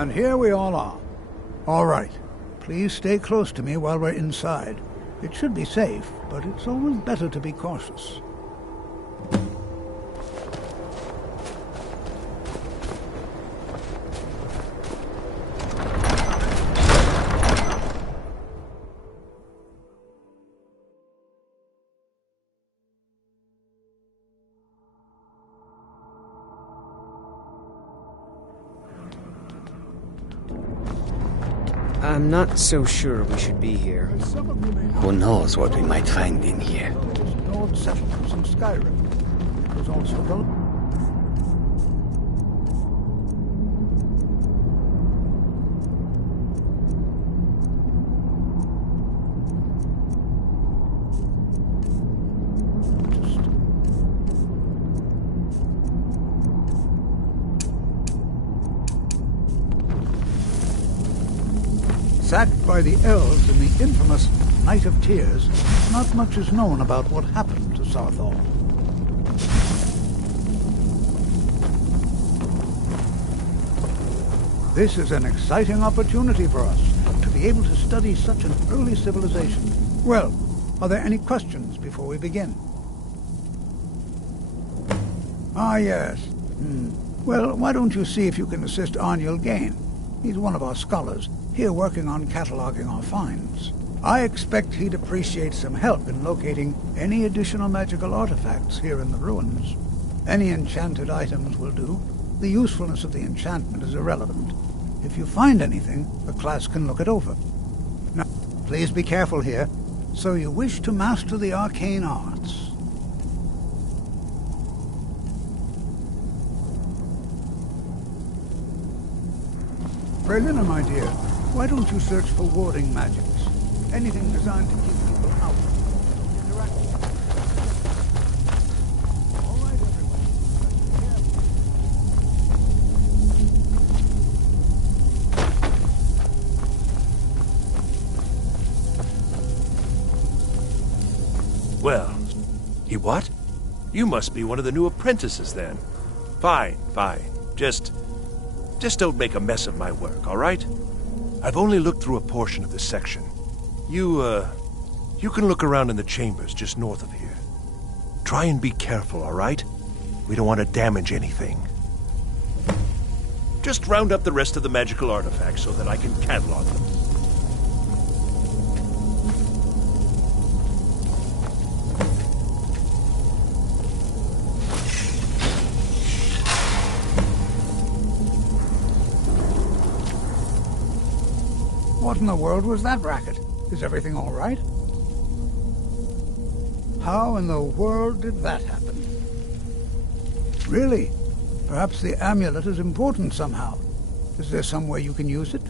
And here we all are. All right. Please stay close to me while we're inside. It should be safe, but it's always better to be cautious. I'm not so sure we should be here. Who knows what we might find in here? Old settlements in Skyrim. It was also the... Sacked by the elves in the infamous Night of Tears, not much is known about what happened to Sarthal. This is an exciting opportunity for us, to be able to study such an early civilization. Well, are there any questions before we begin? Ah, yes. Well, why don't you see if you can assist Arniel Gain? He's one of our scholars, here working on cataloging our finds. I expect he'd appreciate some help in locating any additional magical artifacts here in the ruins. Any enchanted items will do. The usefulness of the enchantment is irrelevant. If you find anything, the class can look it over. Now, please be careful here. So you wish to master the arcane arts? Berliner, my dear, why don't you search for warding magics? Anything designed to keep people out. Interact. All right, everyone. Well, he what? You must be one of the new apprentices then. Fine, fine. Just don't make a mess of my work, all right? I've only looked through a portion of this section. You can look around in the chambers just north of here. Try and be careful, all right? We don't want to damage anything. Just round up the rest of the magical artifacts so that I can catalog them. What in the world was that racket? Is everything all right? How in the world did that happen? Really? Perhaps the amulet is important somehow. Is there some way you can use it?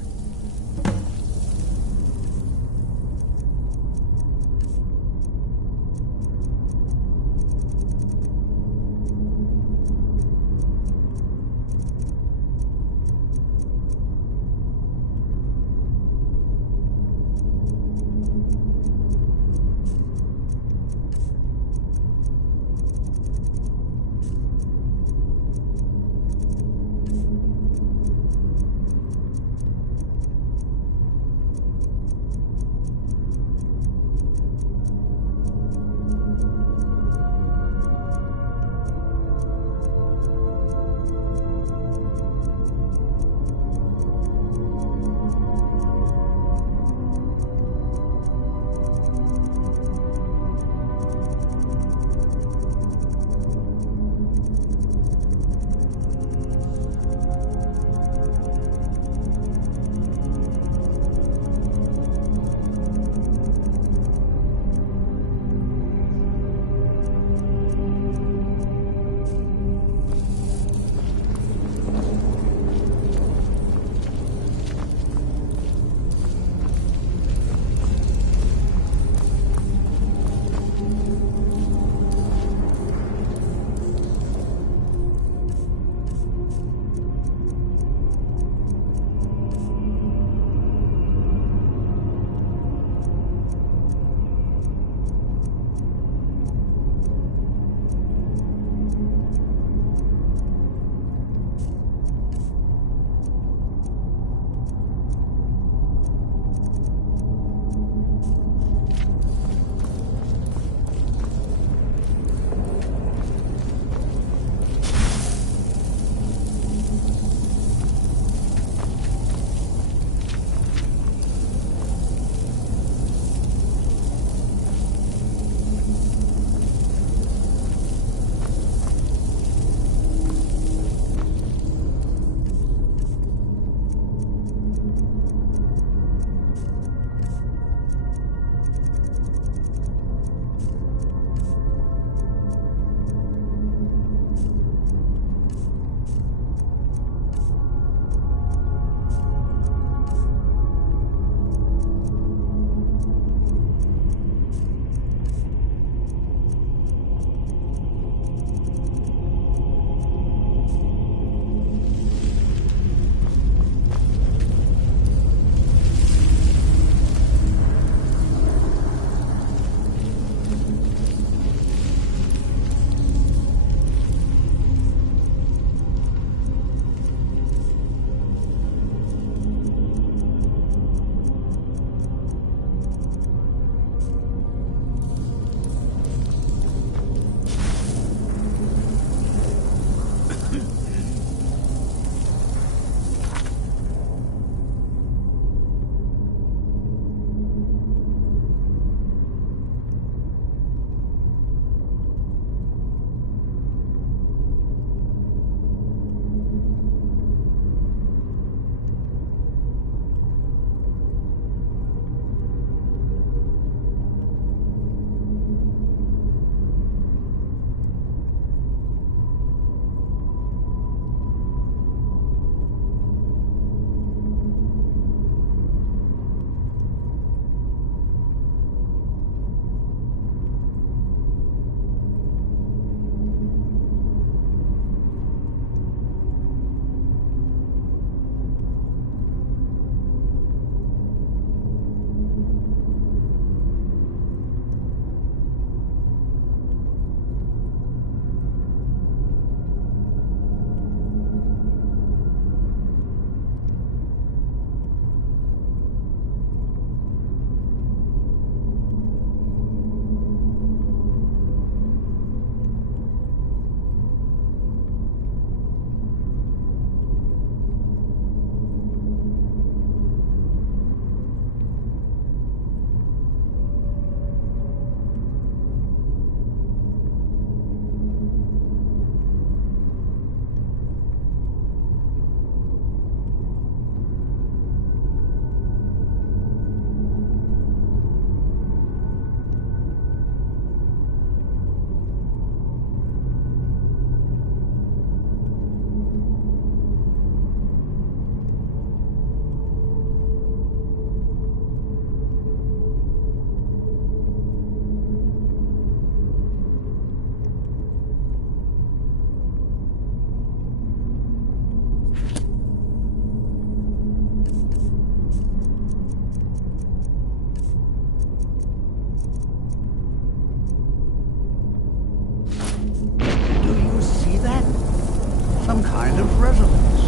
some kind of resonance.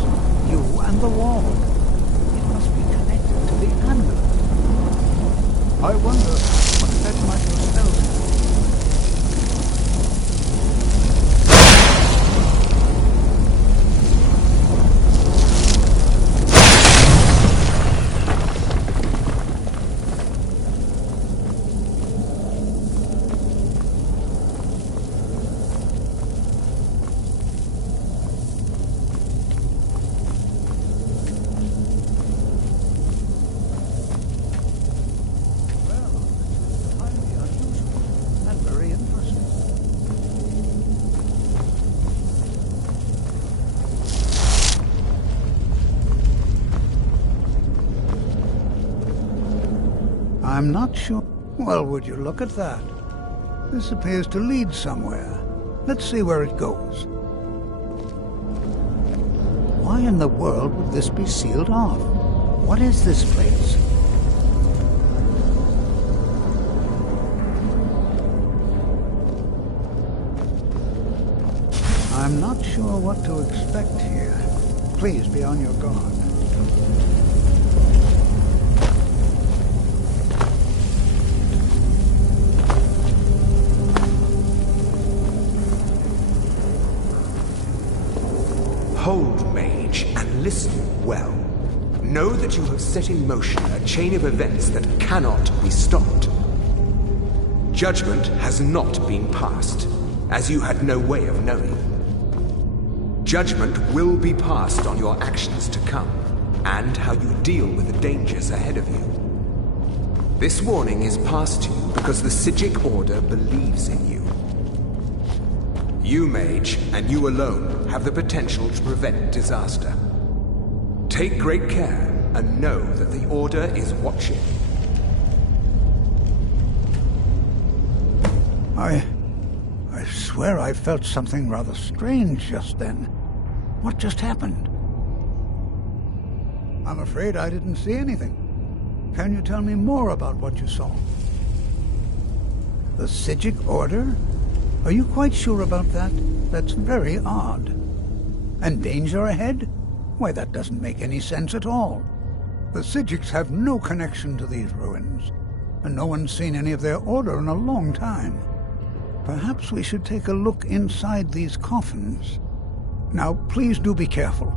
You and the wall. It must be connected to the amulet. I wonder what that might spell. I'm not sure. Well, would you look at that? This appears to lead somewhere. Let's see where it goes. Why in the world would this be sealed off? What is this place? I'm not sure what to expect here. Please be on your guard. Hold, mage, and listen well. Know that you have set in motion a chain of events that cannot be stopped. Judgment has not been passed, as you had no way of knowing. Judgment will be passed on your actions to come, and how you deal with the dangers ahead of you. This warning is passed to you because the Psijic Order believes in you. You, mage, and you alone, have the potential to prevent disaster. Take great care, and know that the Order is watching. I swear I felt something rather strange just then. What just happened? I'm afraid I didn't see anything. Can you tell me more about what you saw? The Psijic Order? Are you quite sure about that? That's very odd. And danger ahead? Why, that doesn't make any sense at all. The Psijics have no connection to these ruins, and no one's seen any of their order in a long time. Perhaps we should take a look inside these coffins. Now, please do be careful.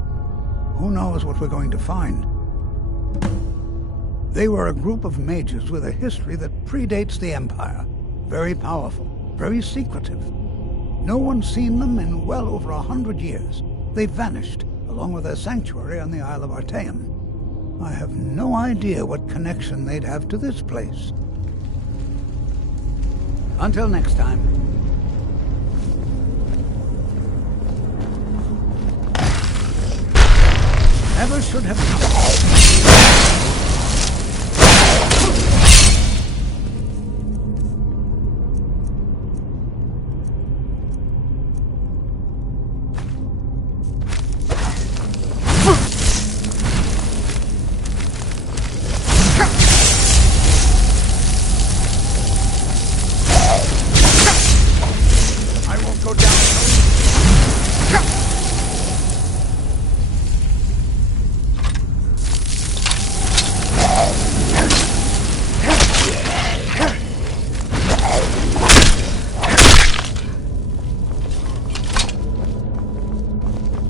Who knows what we're going to find? They were a group of mages with a history that predates the Empire. Very powerful. Very secretive. No one's seen them in well over 100 years. They vanished, along with their sanctuary on the Isle of Artaeum. I have no idea what connection they'd have to this place. Until next time. Never should have come.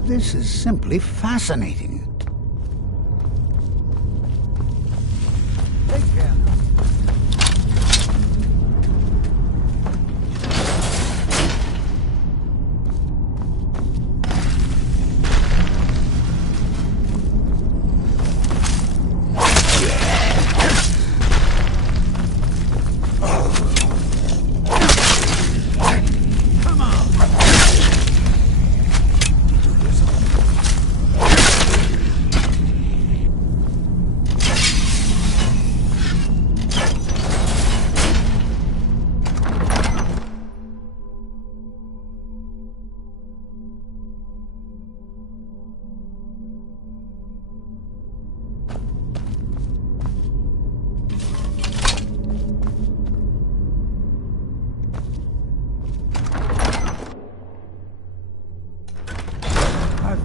This is simply fascinating. Take care now.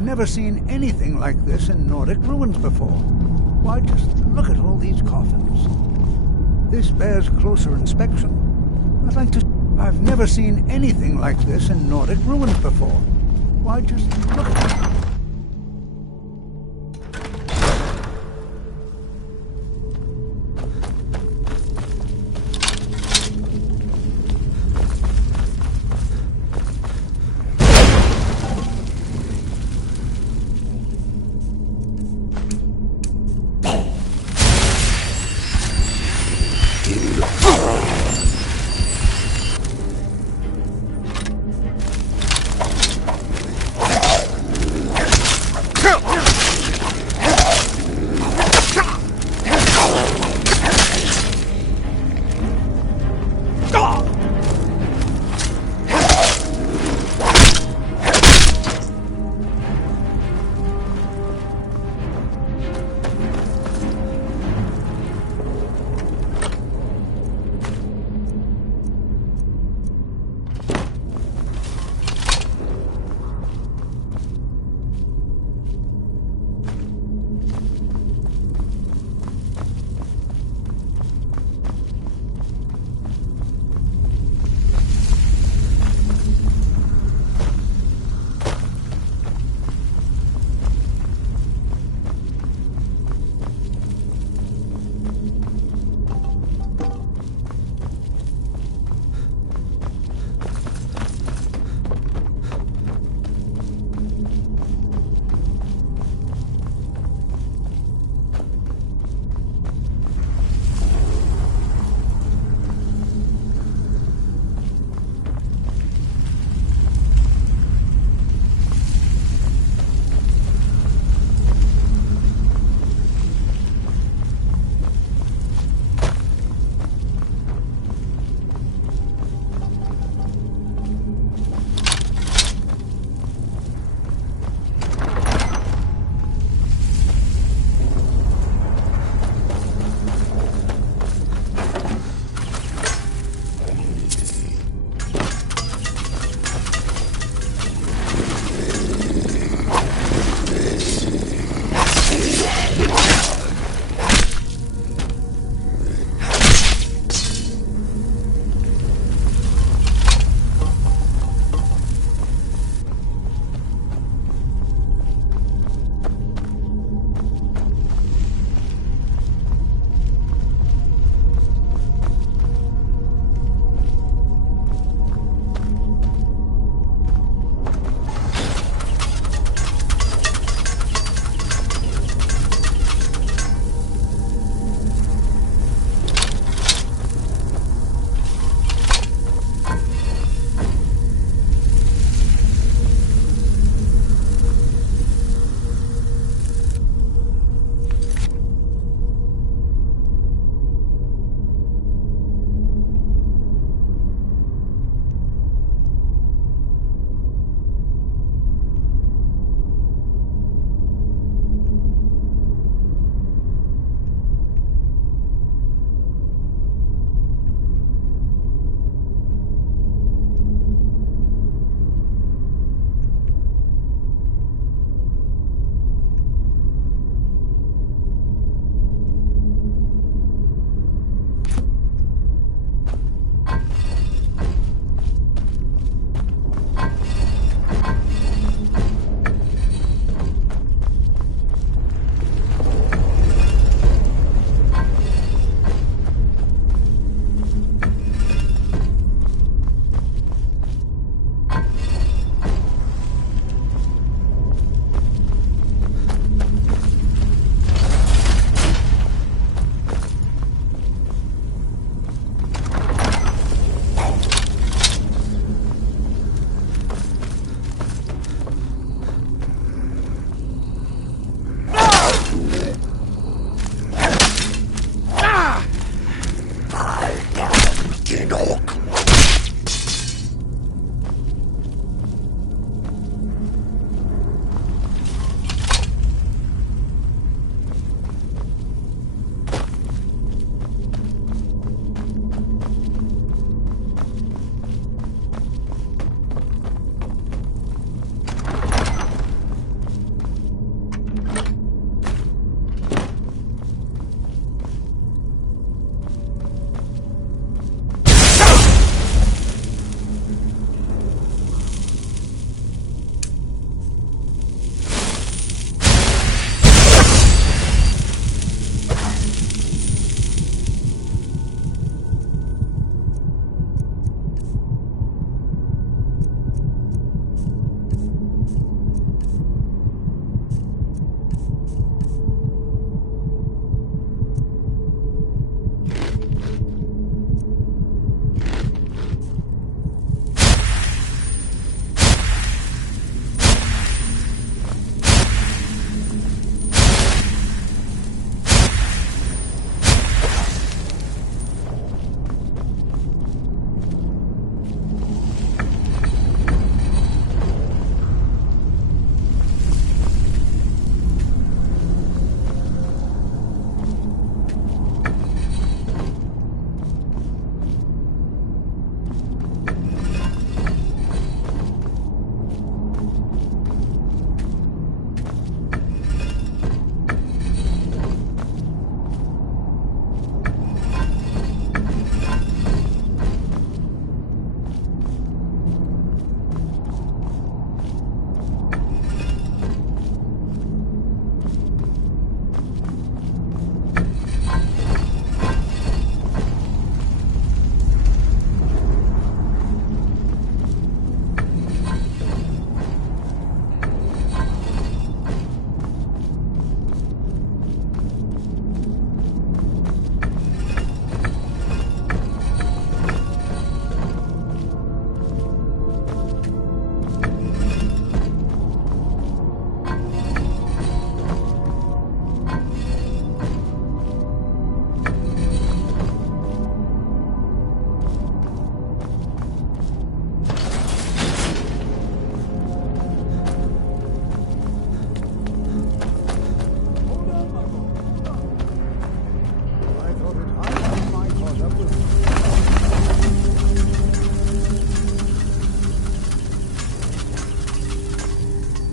I've never seen anything like this in Nordic ruins before. Why, just look at all these coffins. This bears closer inspection. I'd like to... I've never seen anything like this in Nordic ruins before. Why, just look at it.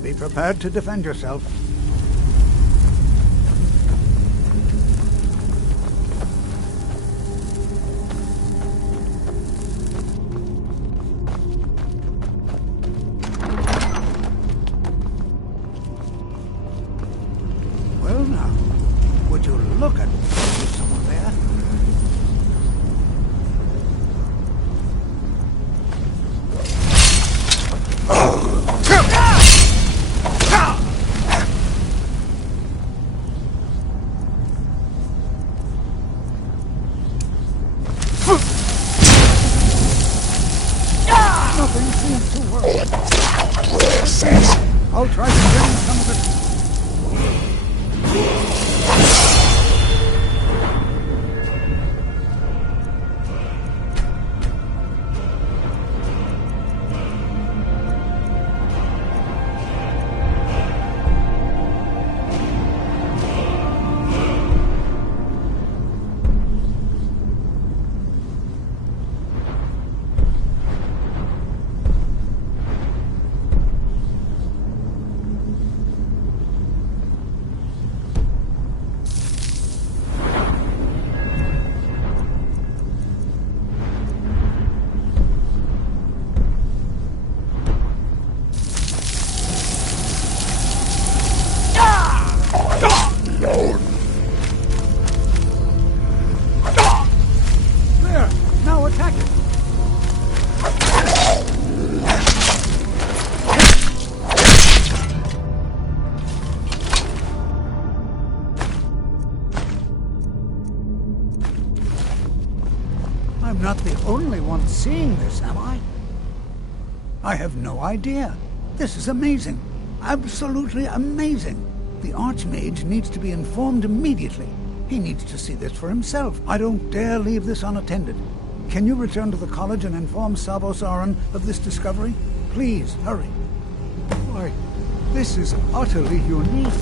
Be prepared to defend yourself. Well now, would you look at someone there? Nothing seems to work. I'll try to bring some of it. There! Now attack it! I'm not the only one seeing this, am I? I have no idea. This is amazing. Absolutely amazing. The Archmage needs to be informed immediately. He needs to see this for himself. I don't dare leave this unattended. Can you return to the college and inform Savos Aran of this discovery? Please, hurry. Why, this is utterly unique.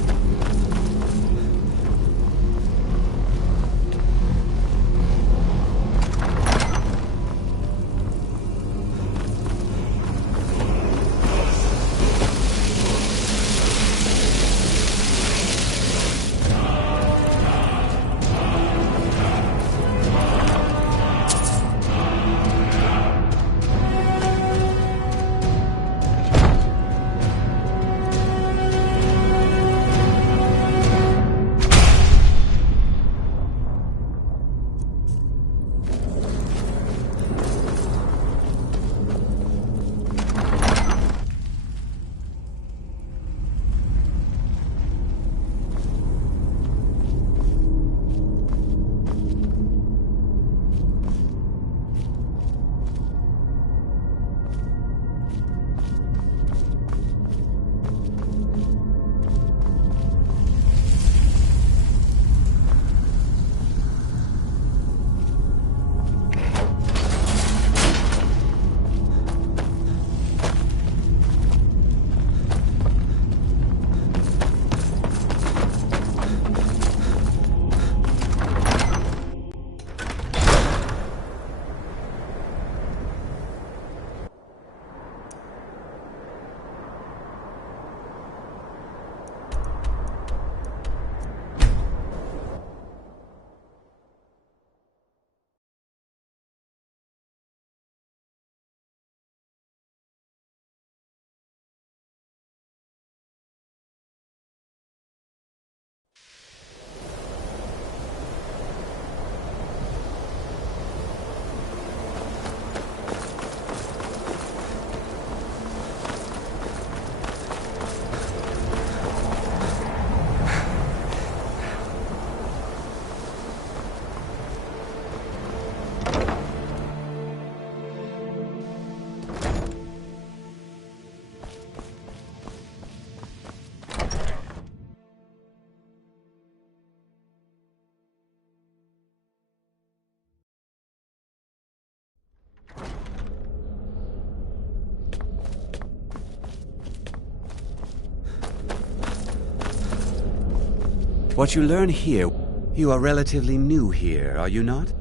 What you learn here... You are relatively new here, are you not?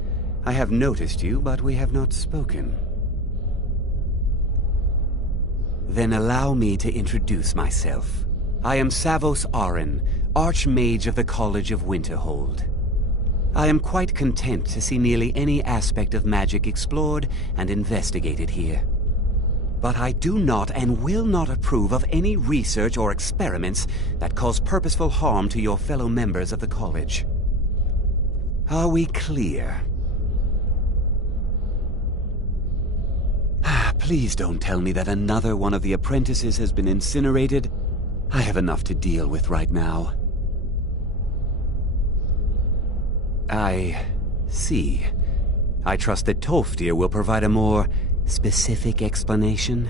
I have noticed you, but we have not spoken. Then allow me to introduce myself. I am Savos Arin, Archmage of the College of Winterhold. I am quite content to see nearly any aspect of magic explored and investigated here. But I do not and will not approve of any research or experiments that cause purposeful harm to your fellow members of the college. Are we clear? Please don't tell me that another one of the apprentices has been incinerated. I have enough to deal with right now. I see. I trust that Tolfdir will provide a more specific explanation.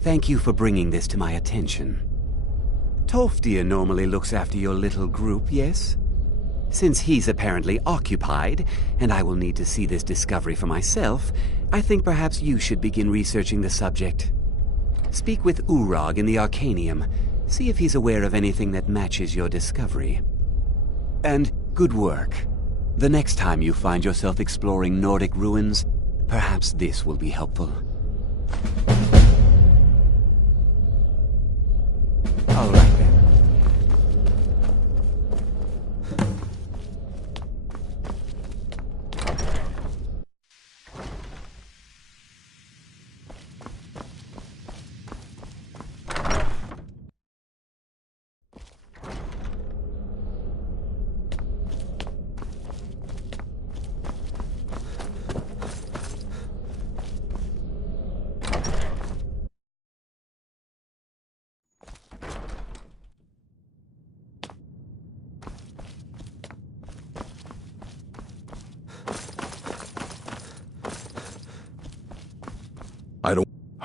Thank you for bringing this to my attention. Tolfdir normally looks after your little group, yes? Since he's apparently occupied, and I will need to see this discovery for myself, I think perhaps you should begin researching the subject. Speak with Urag in the Arcanium. See if he's aware of anything that matches your discovery. And good work. The next time you find yourself exploring Nordic ruins, perhaps this will be helpful. All right then.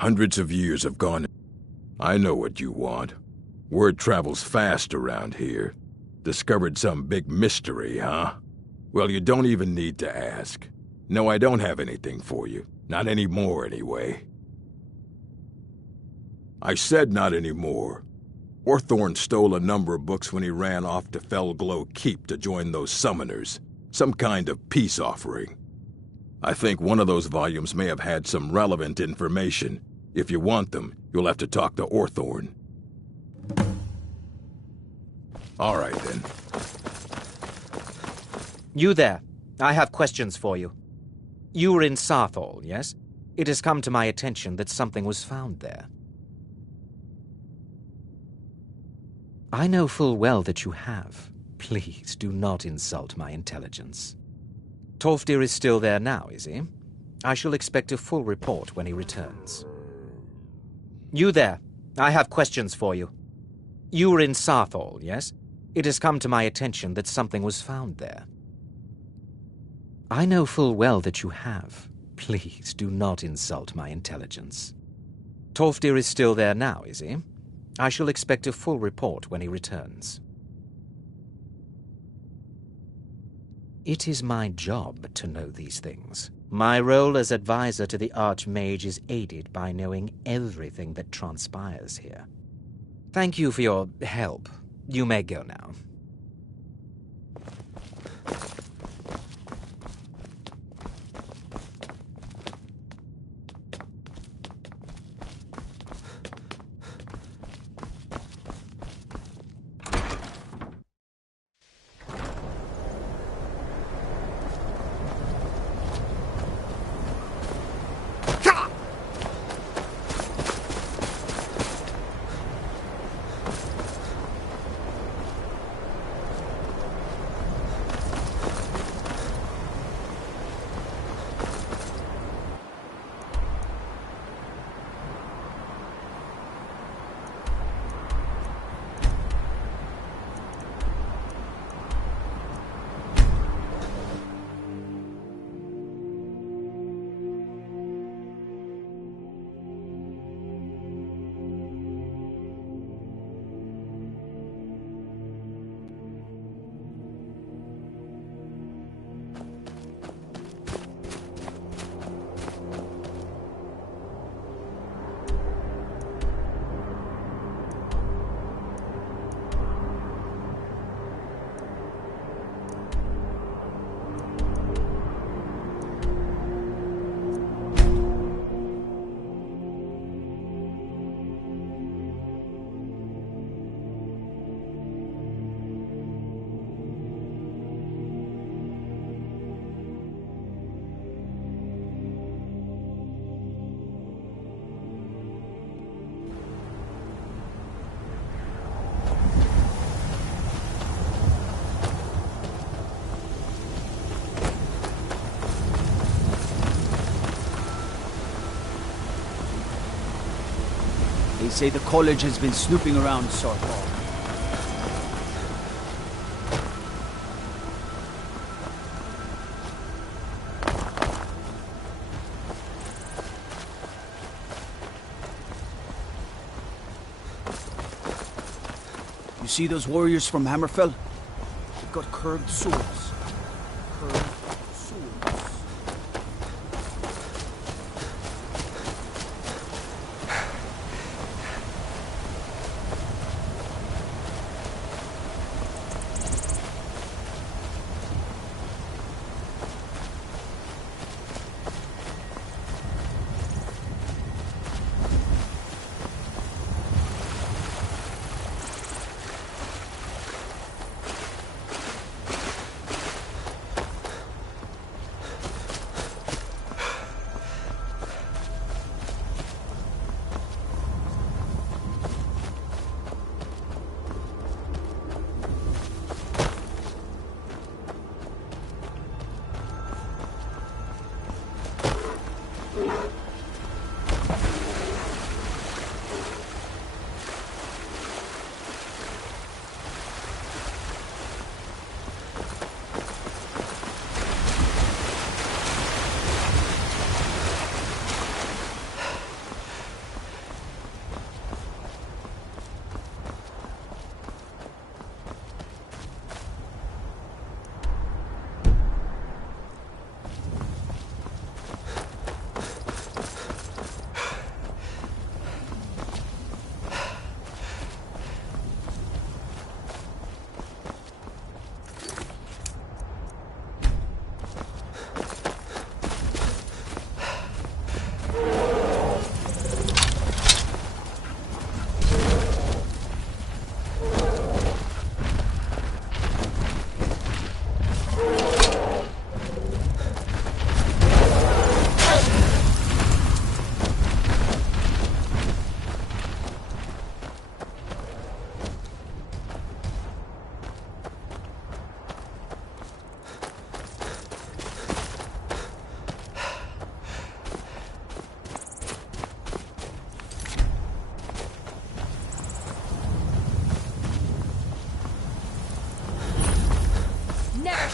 Hundreds of years have gone. I know what you want. Word travels fast around here. Discovered some big mystery, huh? Well, you don't even need to ask. No, I don't have anything for you. Not anymore, anyway. I said not anymore. Orthorn stole a number of books when he ran off to Felglow Keep to join those summoners. Some kind of peace offering. I think one of those volumes may have had some relevant information. If you want them, you'll have to talk to Orthorn. All right, then. You there. I have questions for you. You were in Sarthol, yes? It has come to my attention that something was found there. I know full well that you have. Please do not insult my intelligence. Tolfdir is still there now, is he? I shall expect a full report when he returns. You there. I have questions for you. You were in Sarthol, yes? It has come to my attention that something was found there. I know full well that you have. Please do not insult my intelligence. Tolfdir is still there now, is he? I shall expect a full report when he returns. It is my job to know these things. My role as advisor to the Archmage is aided by knowing everything that transpires here. Thank you for your help. You may go now. They say the college has been snooping around Sarkar. You see those warriors from Hammerfell? They've got curved swords. Curved swords.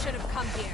Should have come here.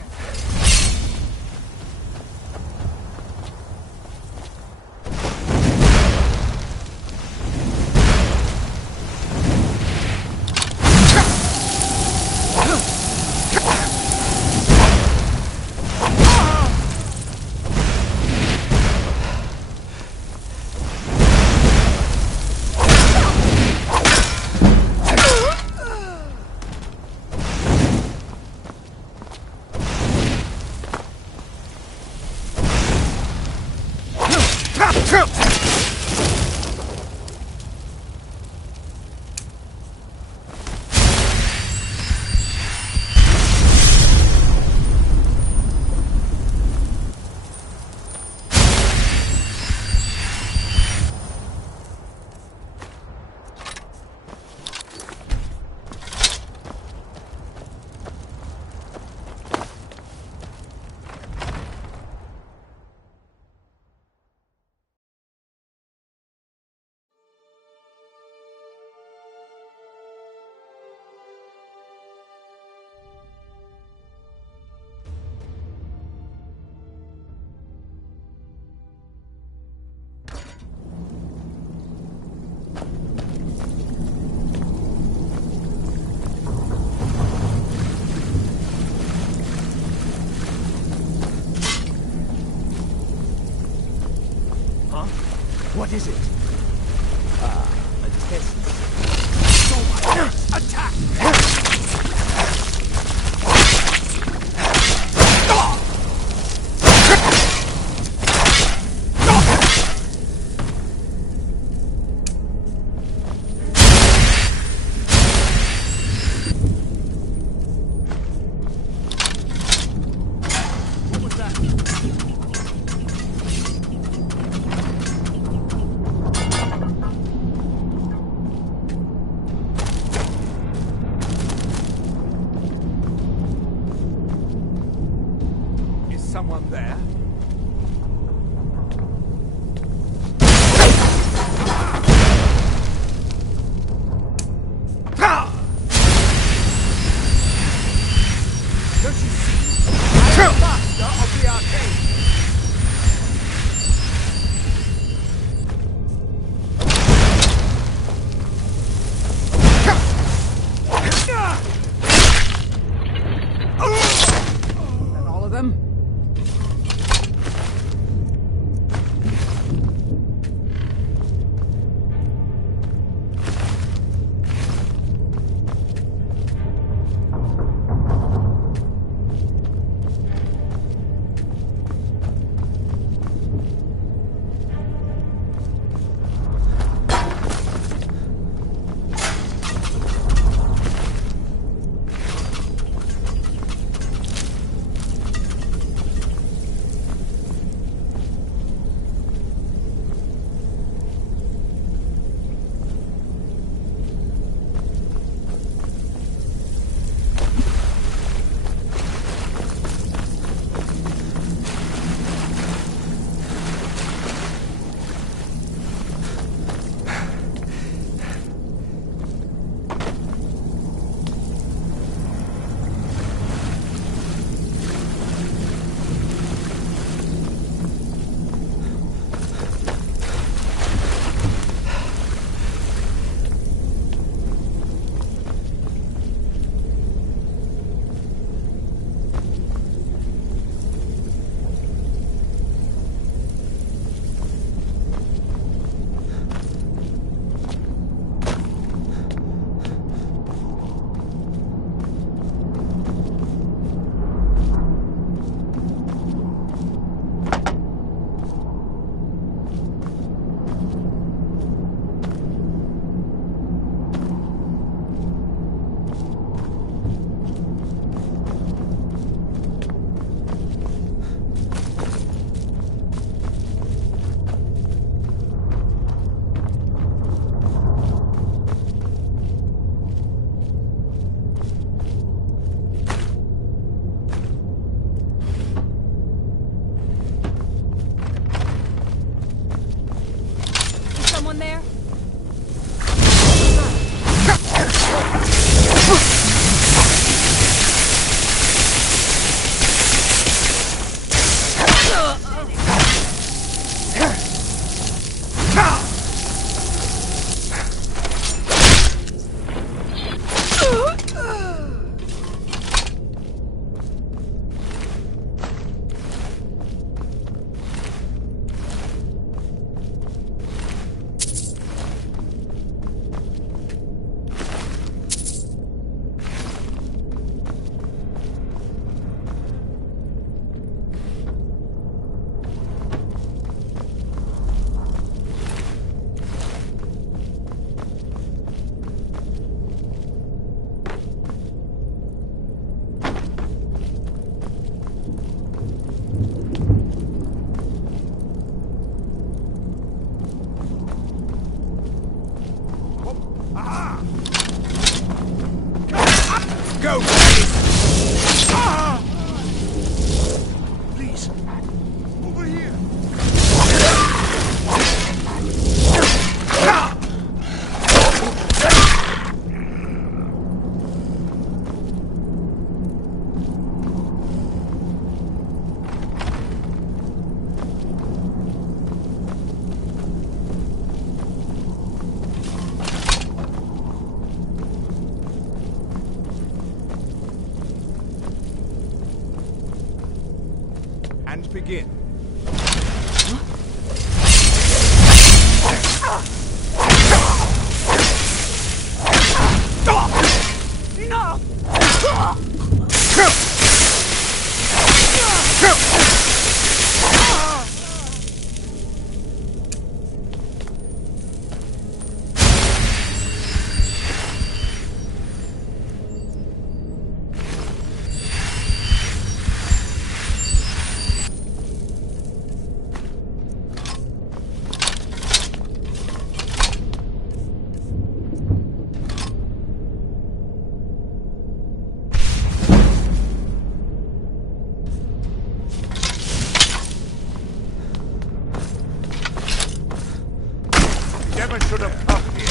What is it? A test. So much. Attack! What was that? Someone there? go, Daddy! Please, over here. And begin. Never should have come here.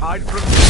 Hide from me.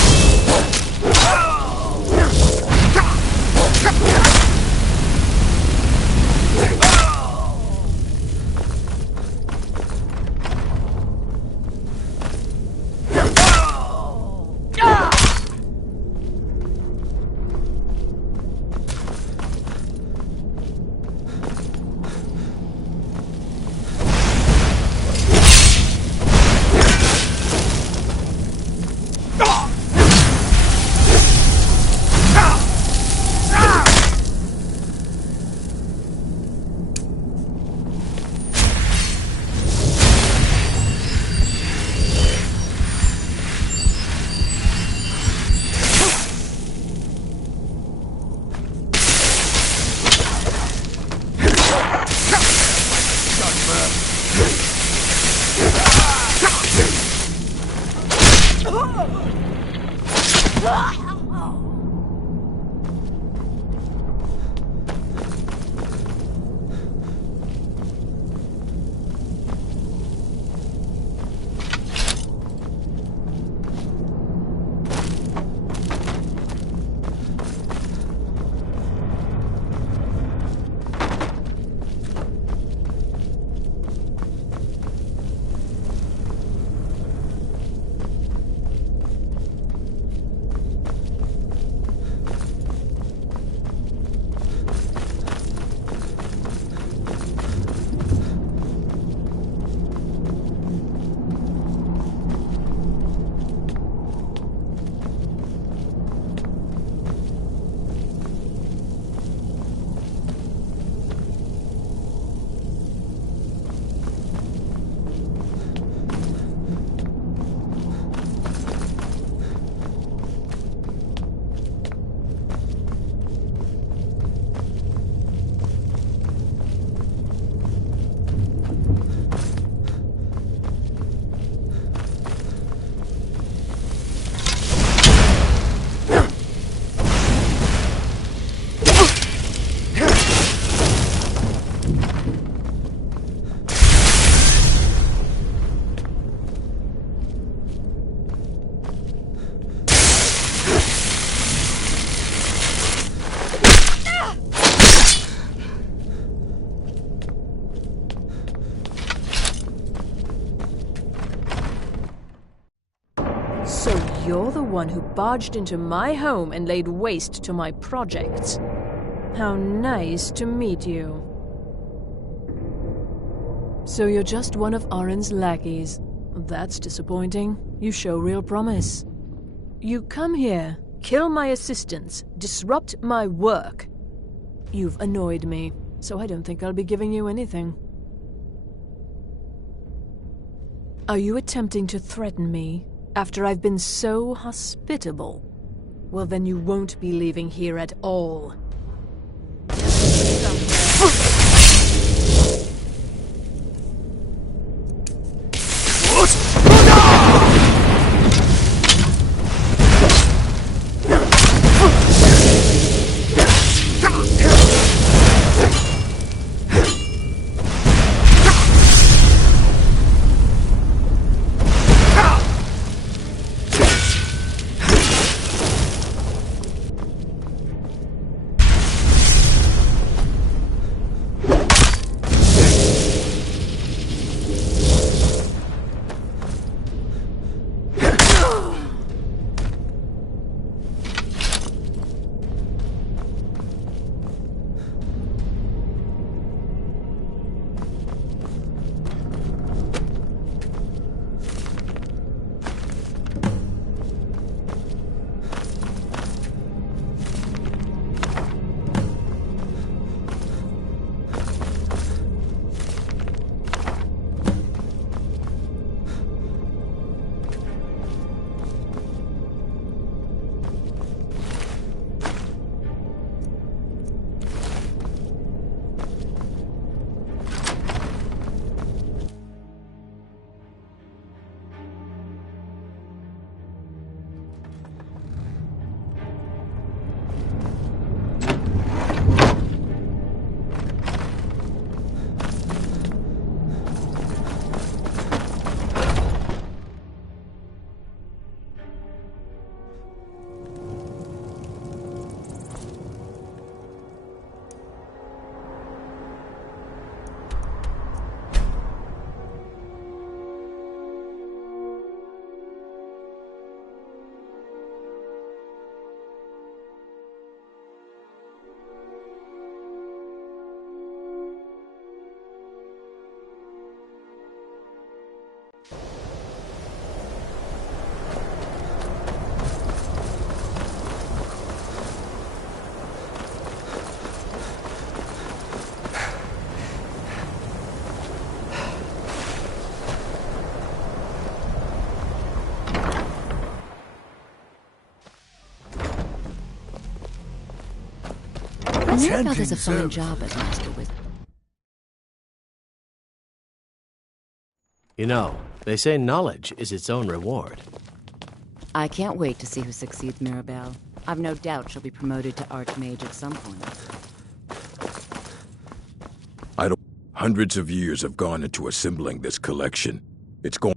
So you're the one who barged into my home and laid waste to my projects. How nice to meet you. So you're just one of Arin's lackeys. That's disappointing. You show real promise. You come here, kill my assistants, disrupt my work. You've annoyed me, so I don't think I'll be giving you anything. Are you attempting to threaten me after I've been so hospitable? Well, then you won't be leaving here at all. Mirabelle does a fine job as Master Wizard. You know, they say knowledge is its own reward. I can't wait to see who succeeds Mirabelle. I've no doubt she'll be promoted to Archmage at some point. Hundreds of years have gone into assembling this collection. It's going...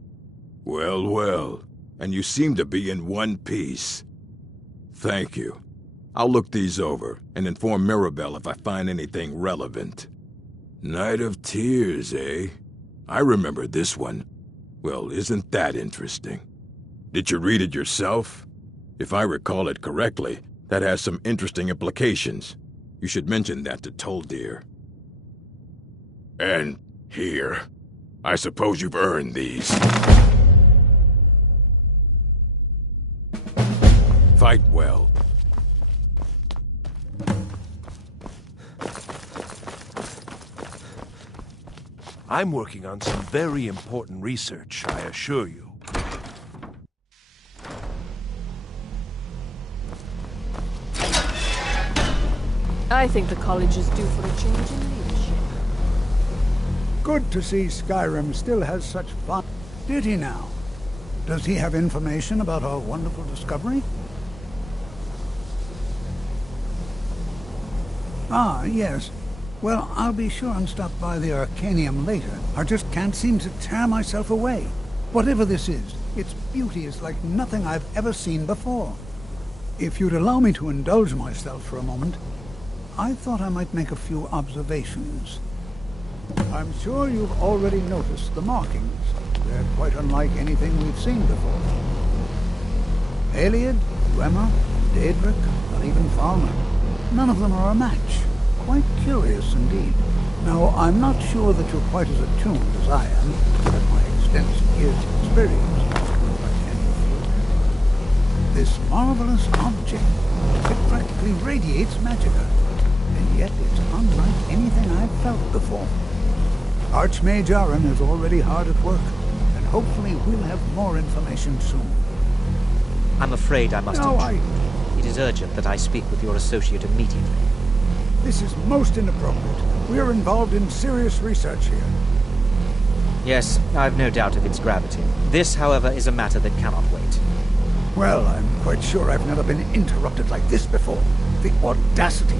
Well, well. And you seem to be in one piece. Thank you. I'll look these over and inform Mirabelle if I find anything relevant. Night of Tears, eh? I remember this one. Well, isn't that interesting? Did you read it yourself? If I recall it correctly, that has some interesting implications. You should mention that to Toldir. And here. I suppose you've earned these. Fight well. I'm working on some very important research, I assure you. I think the college is due for a change in leadership. Good to see Skyrim still has such fun. Did he now? Does he have information about our wonderful discovery? Ah, yes. Well, I'll be sure and stop by the Arcanium later. I just can't seem to tear myself away. Whatever this is, its beauty is like nothing I've ever seen before. If you'd allow me to indulge myself for a moment, I thought I might make a few observations. I'm sure you've already noticed the markings. They're quite unlike anything we've seen before. Eliad, Dwemer, Daedric, or even Falmer. None of them are a match. Quite curious indeed. Now, I'm not sure that you're quite as attuned as I am, with my extensive years of experience. This marvelous object, it practically radiates magicka, and yet it's unlike anything I've felt before. Archmage Aaron is already hard at work, and hopefully we'll have more information soon. I'm afraid I must... No, It is urgent that I speak with your associate immediately. This is most inappropriate. We are involved in serious research here. Yes, I've no doubt of its gravity. This, however, is a matter that cannot wait. Well, I'm quite sure I've never been interrupted like this before. The audacity.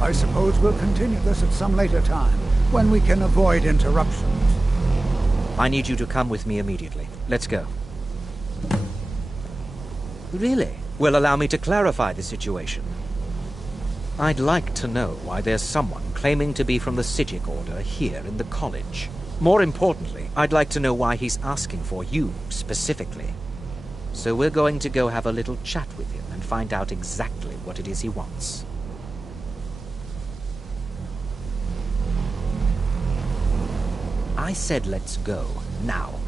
I suppose we'll continue this at some later time, when we can avoid interruptions. I need you to come with me immediately. Let's go. Really? Well, allow me to clarify the situation. I'd like to know why there's someone claiming to be from the Psijic Order here in the college. More importantly, I'd like to know why he's asking for you, specifically. So we're going to go have a little chat with him and find out exactly what it is he wants. I said let's go, now.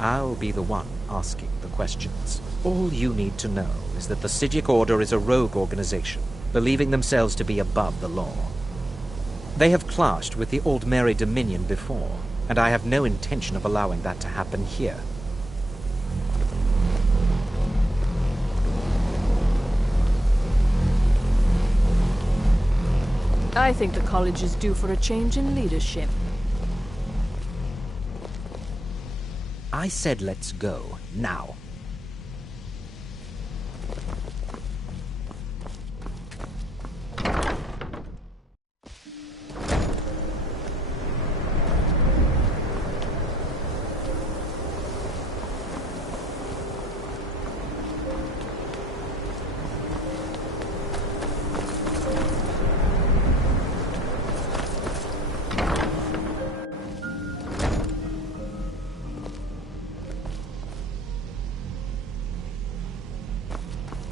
I'll be the one asking the questions. All you need to know is that the Psijic Order is a rogue organization, believing themselves to be above the law. They have clashed with the Old Mary Dominion before, and I have no intention of allowing that to happen here. I think the college is due for a change in leadership. I said let's go, now.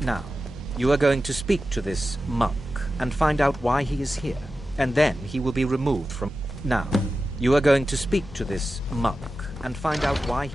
Now, you are going to speak to this monk and find out why he is here, and then he will be removed from... Now, you are going to speak to this monk and find out why...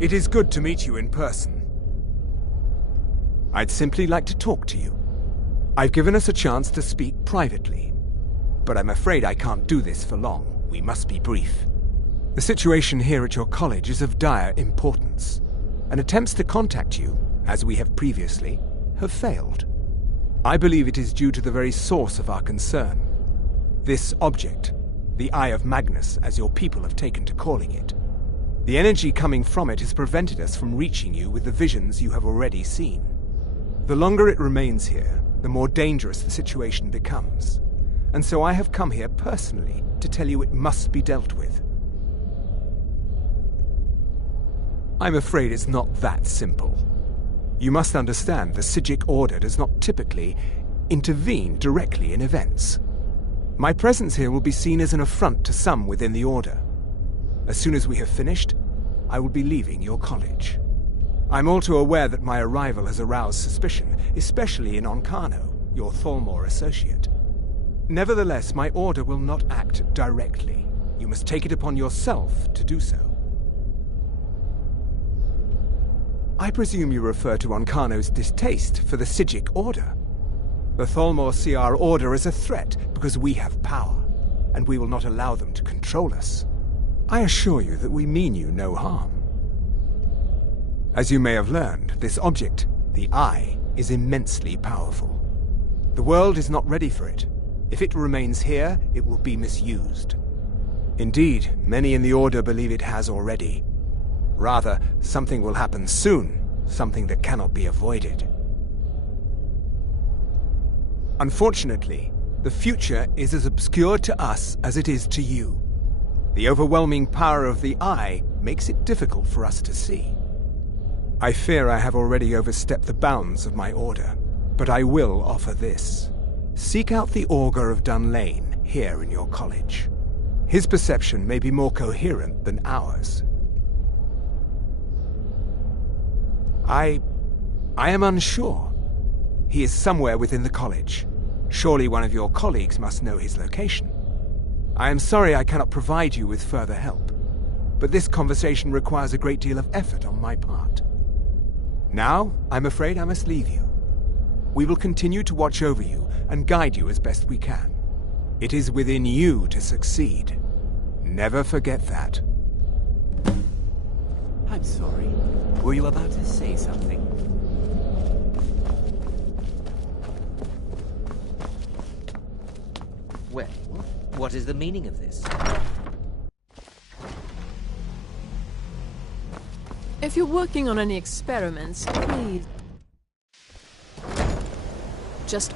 It is good to meet you in person. I'd simply like to talk to you. I've given us a chance to speak privately, but I'm afraid I can't do this for long. We must be brief. The situation here at your college is of dire importance, and attempts to contact you, as we have previously, have failed. I believe it is due to the very source of our concern. This object, the Eye of Magnus, as your people have taken to calling it. The energy coming from it has prevented us from reaching you with the visions you have already seen. The longer it remains here, the more dangerous the situation becomes. And so I have come here personally to tell you it must be dealt with. I'm afraid it's not that simple. You must understand the Psijic Order does not typically intervene directly in events. My presence here will be seen as an affront to some within the Order. As soon as we have finished, I will be leaving your college. I'm all too aware that my arrival has aroused suspicion, especially in Onkano, your Thalmor associate. Nevertheless, my order will not act directly. You must take it upon yourself to do so. I presume you refer to Onkano's distaste for the Psijic Order. The Thalmor see our order as a threat because we have power, and we will not allow them to control us. I assure you that we mean you no harm. As you may have learned, this object, the Eye, is immensely powerful. The world is not ready for it. If it remains here, it will be misused. Indeed, many in the Order believe it has already. Rather, something will happen soon, something that cannot be avoided. Unfortunately, the future is as obscure to us as it is to you. The overwhelming power of the Eye makes it difficult for us to see. I fear I have already overstepped the bounds of my order, but I will offer this. Seek out the Augur of Dunlane here in your college. His perception may be more coherent than ours. I am unsure. He is somewhere within the college. Surely one of your colleagues must know his location. I am sorry I cannot provide you with further help, but this conversation requires a great deal of effort on my part. Now, I'm afraid I must leave you. We will continue to watch over you and guide you as best we can. It is within you to succeed. Never forget that. I'm sorry. Were you about to say something? Well, what is the meaning of this? If you're working on any experiments, please... just...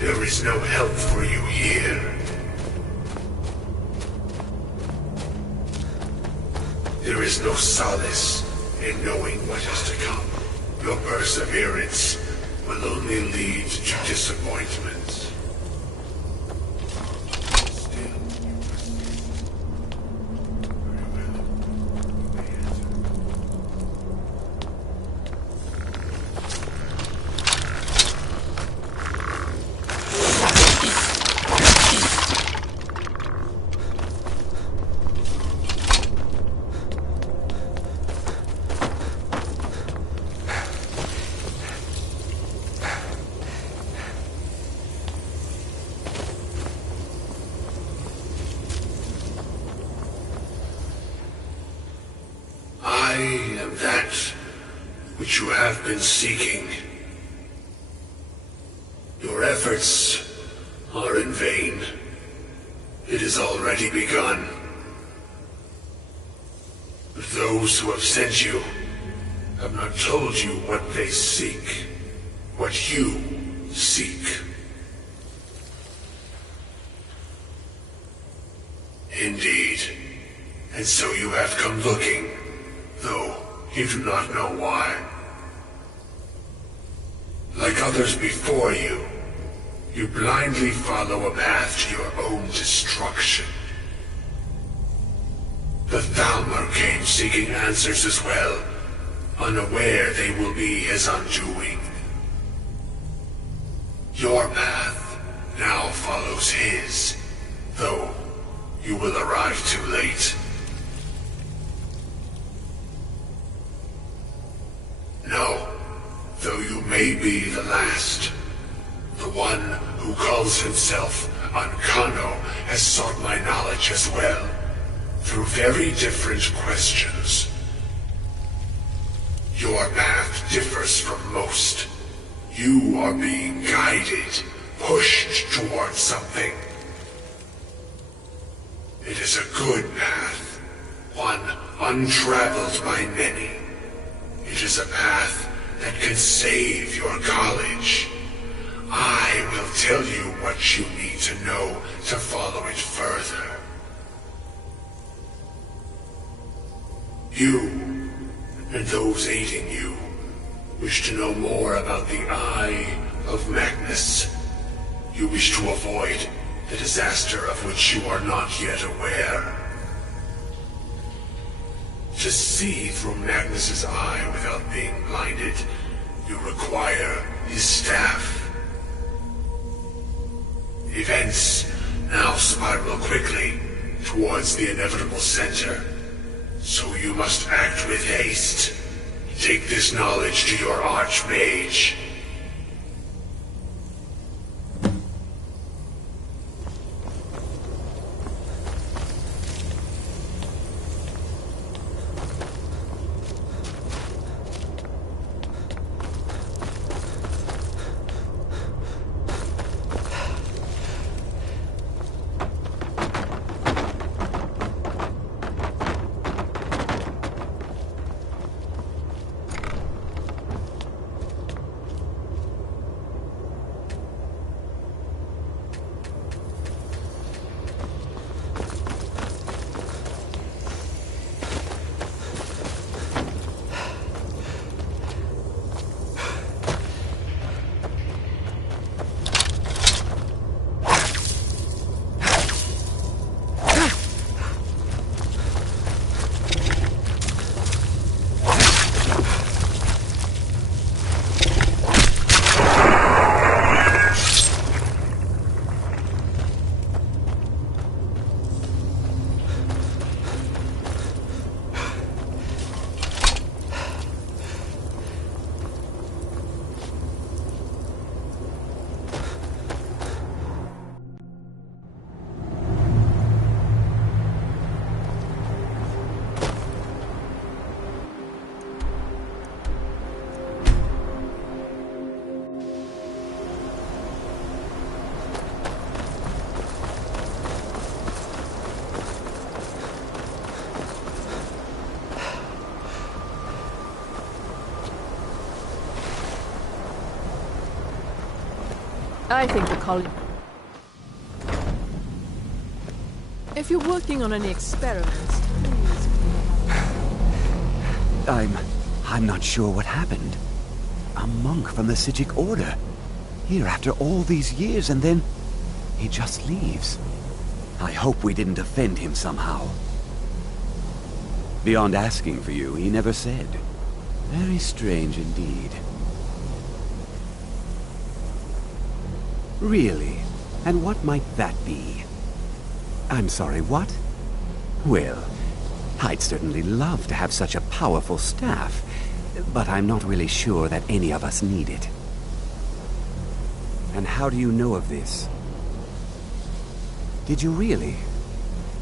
There is no help for you here. There is no solace in knowing what is to come. Your perseverance will only lead to disappointment. I am that which you have been seeking. Your efforts are in vain. It has already begun. But those who have sent you have not told you what they seek, what you seek. Indeed. And so you have come looking, though you do not know why. Like others before you, you blindly follow a path to your own destruction. The Thalmor came seeking answers as well, unaware they will be his undoing. Your path now follows his, though you will arrive too late. No, though you may may be the last. The one who calls himself Ancano has sought my knowledge as well, through very different questions. Your path differs from most. You are being guided, pushed towards something. It is a good path, one untraveled by many. It is a path that can save your college. I will tell you what you need to know to follow it further. You, and those aiding you, wish to know more about the Eye of Magnus. You wish to avoid the disaster of which you are not yet aware. To see through Magnus's eye without being blinded, you require his staff. Events now spiral quickly towards the inevitable center, so you must act with haste. Take this knowledge to your Archmage. I think the college... If you're working on any experiments, please... I'm not sure what happened. A monk from the Sijic Order. Here after all these years, and then he just leaves. I hope we didn't offend him somehow. Beyond asking for you, he never said. Very strange indeed. Really? And what might that be? I'm sorry, what? Well, I'd certainly love to have such a powerful staff, but I'm not really sure that any of us need it. And how do you know of this? Did you really?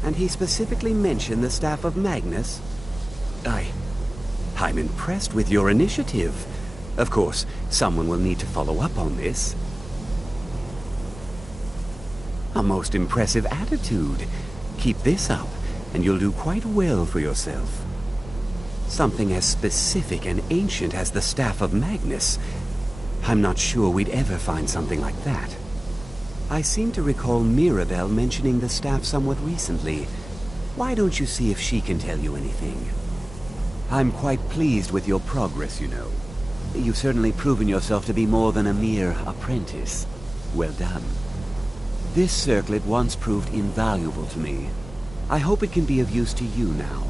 And he specifically mentioned the staff of Magnus? I'm impressed with your initiative. Of course, someone will need to follow up on this. A most impressive attitude. Keep this up, and you'll do quite well for yourself. Something as specific and ancient as the Staff of Magnus. I'm not sure we'd ever find something like that. I seem to recall Mirabelle mentioning the staff somewhat recently. Why don't you see if she can tell you anything? I'm quite pleased with your progress, you know. You've certainly proven yourself to be more than a mere apprentice. Well done. This circlet once proved invaluable to me. I hope it can be of use to you now.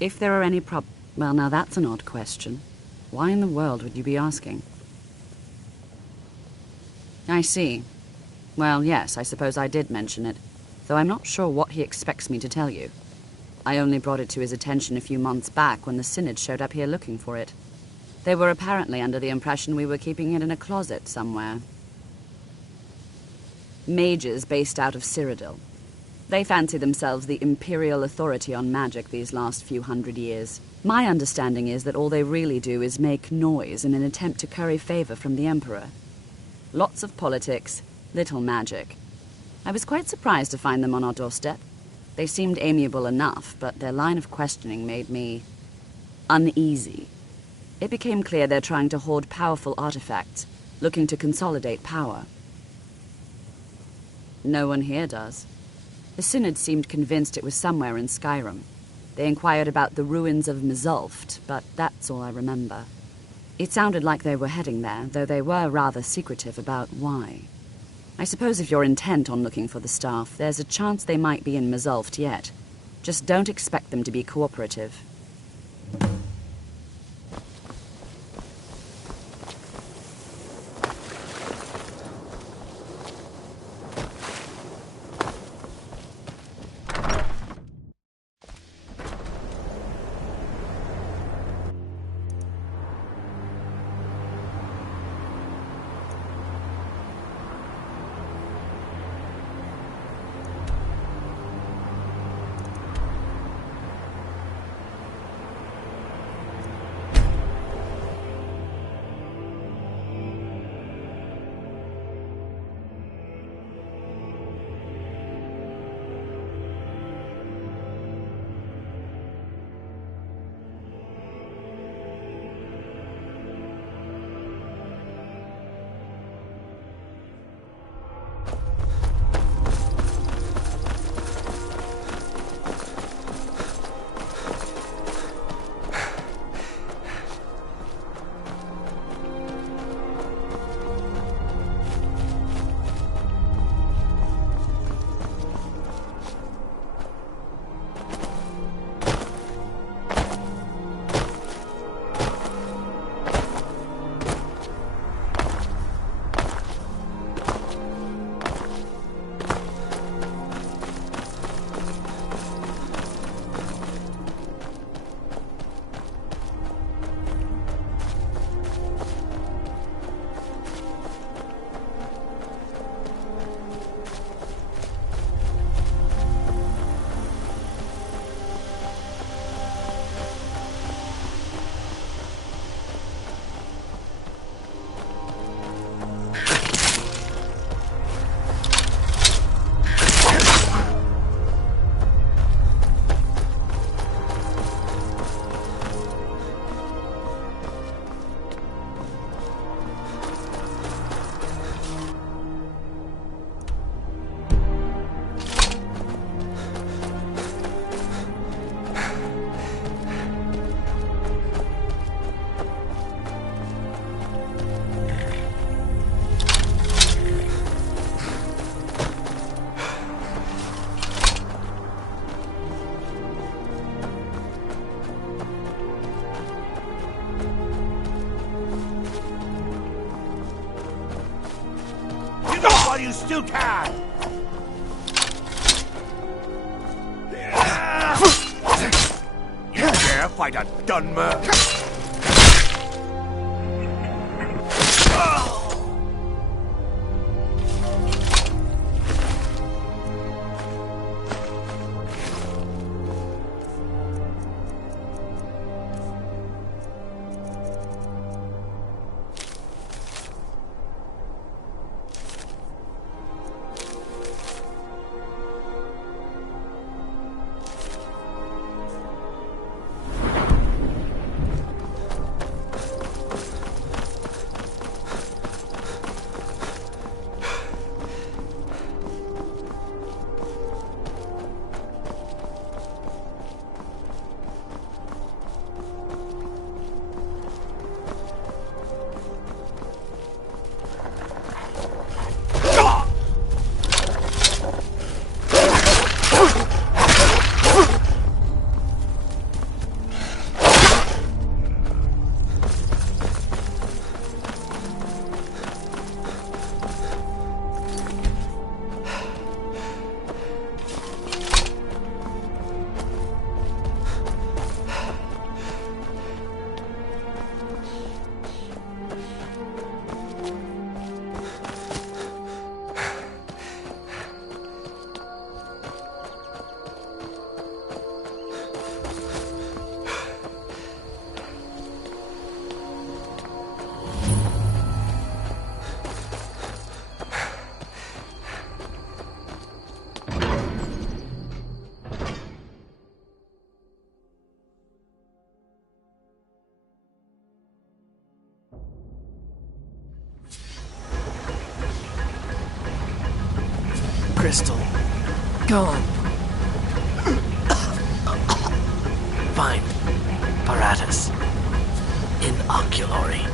If there are any well, now that's an odd question. Why in the world would you be asking? I see. Well, yes, I suppose I did mention it, though I'm not sure what he expects me to tell you. I only brought it to his attention a few months back when the Synod showed up here looking for it. They were apparently under the impression we were keeping it in a closet somewhere. Mages based out of Cyrodiil. They fancy themselves the imperial authority on magic these last few hundred years. My understanding is that all they really do is make noise in an attempt to curry favor from the Emperor. Lots of politics, little magic. I was quite surprised to find them on our doorstep. They seemed amiable enough, but their line of questioning made me uneasy. It became clear they're trying to hoard powerful artifacts, looking to consolidate power. No one here does. The Synod seemed convinced it was somewhere in Skyrim. They inquired about the ruins of Mzulft, but that's all I remember. It sounded like they were heading there, though they were rather secretive about why. I suppose if you're intent on looking for the staff, there's a chance they might be in Mzulft yet. Just don't expect them to be cooperative. You still can! You dare fight a Dunmer? crystal. Gone. Find Paratus. Inoculary.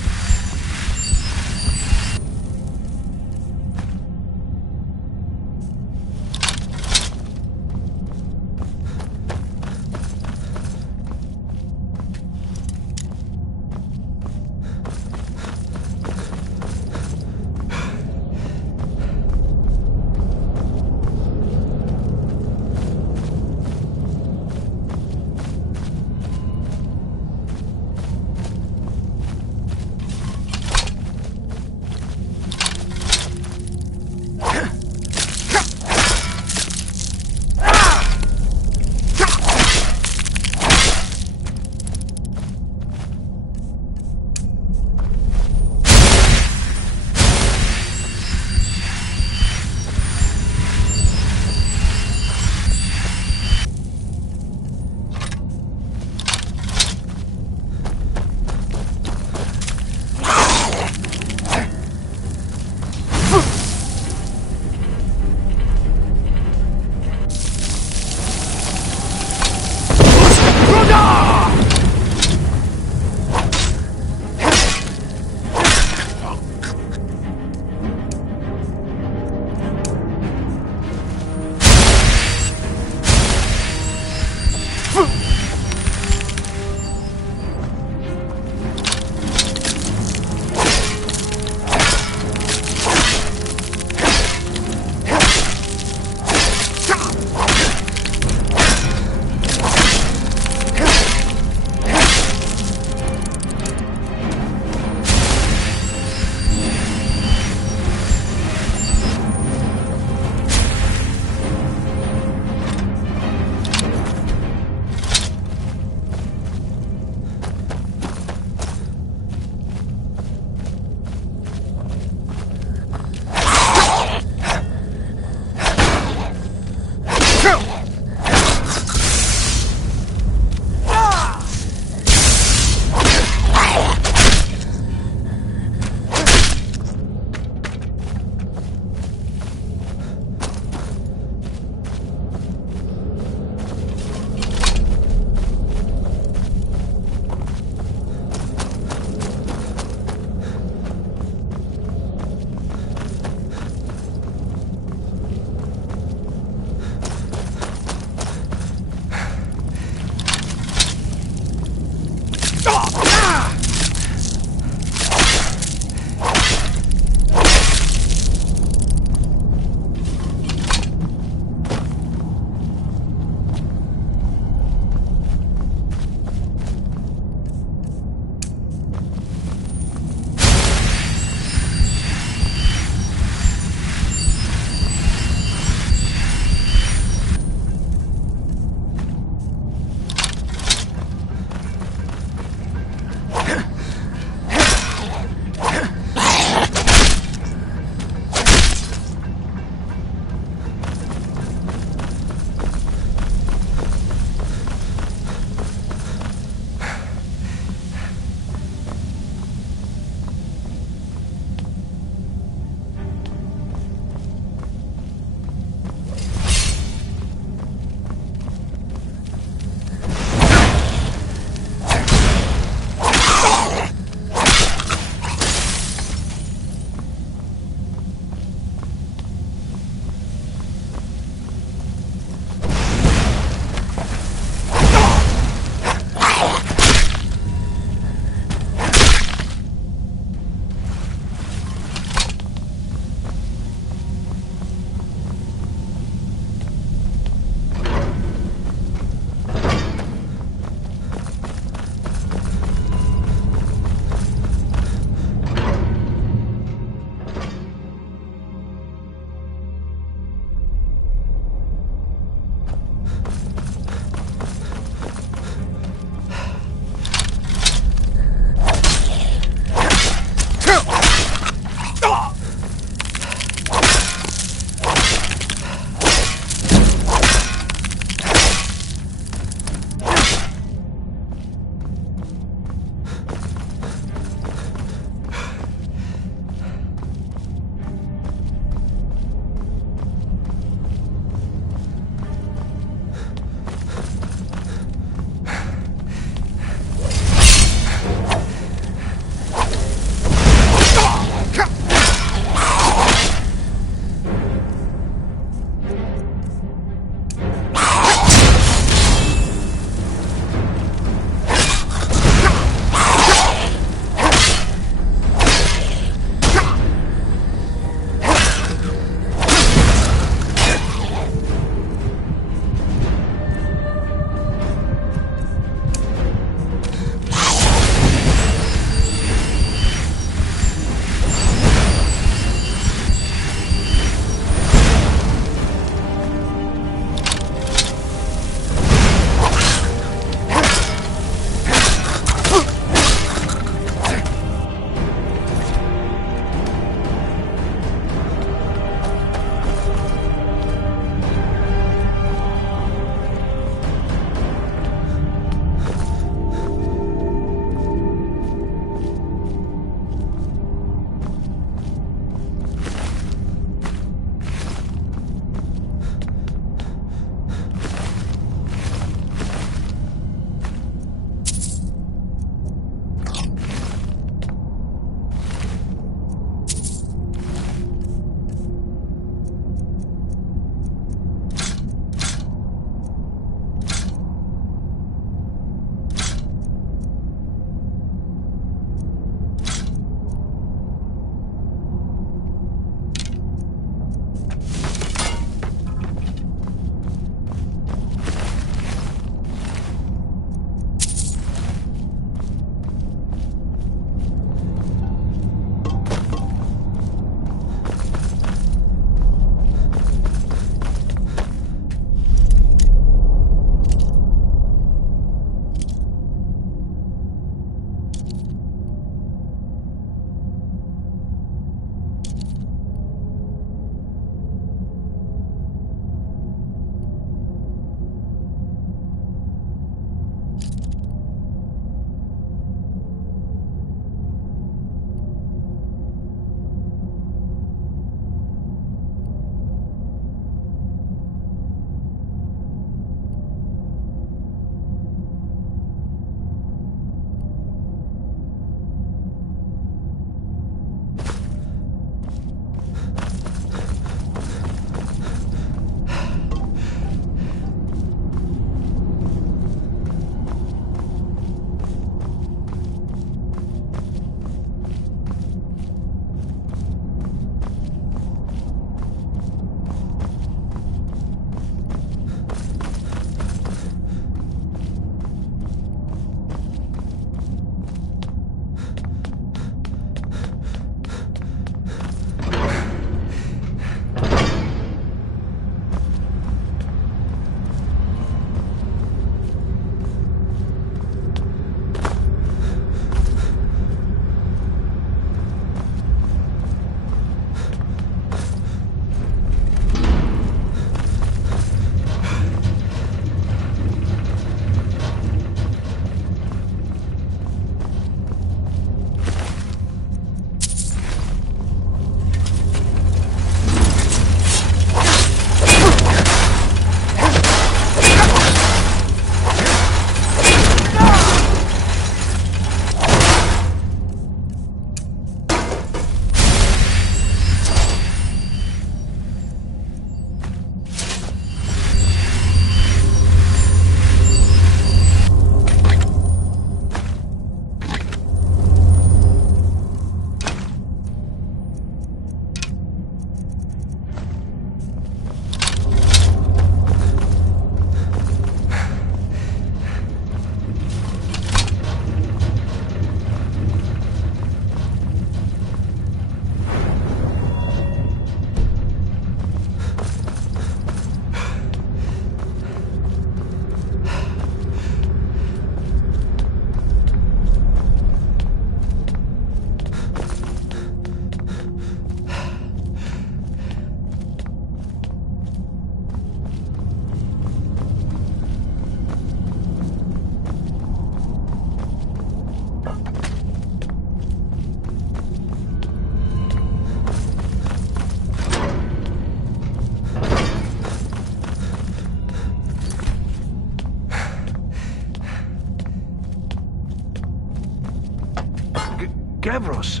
Gavros,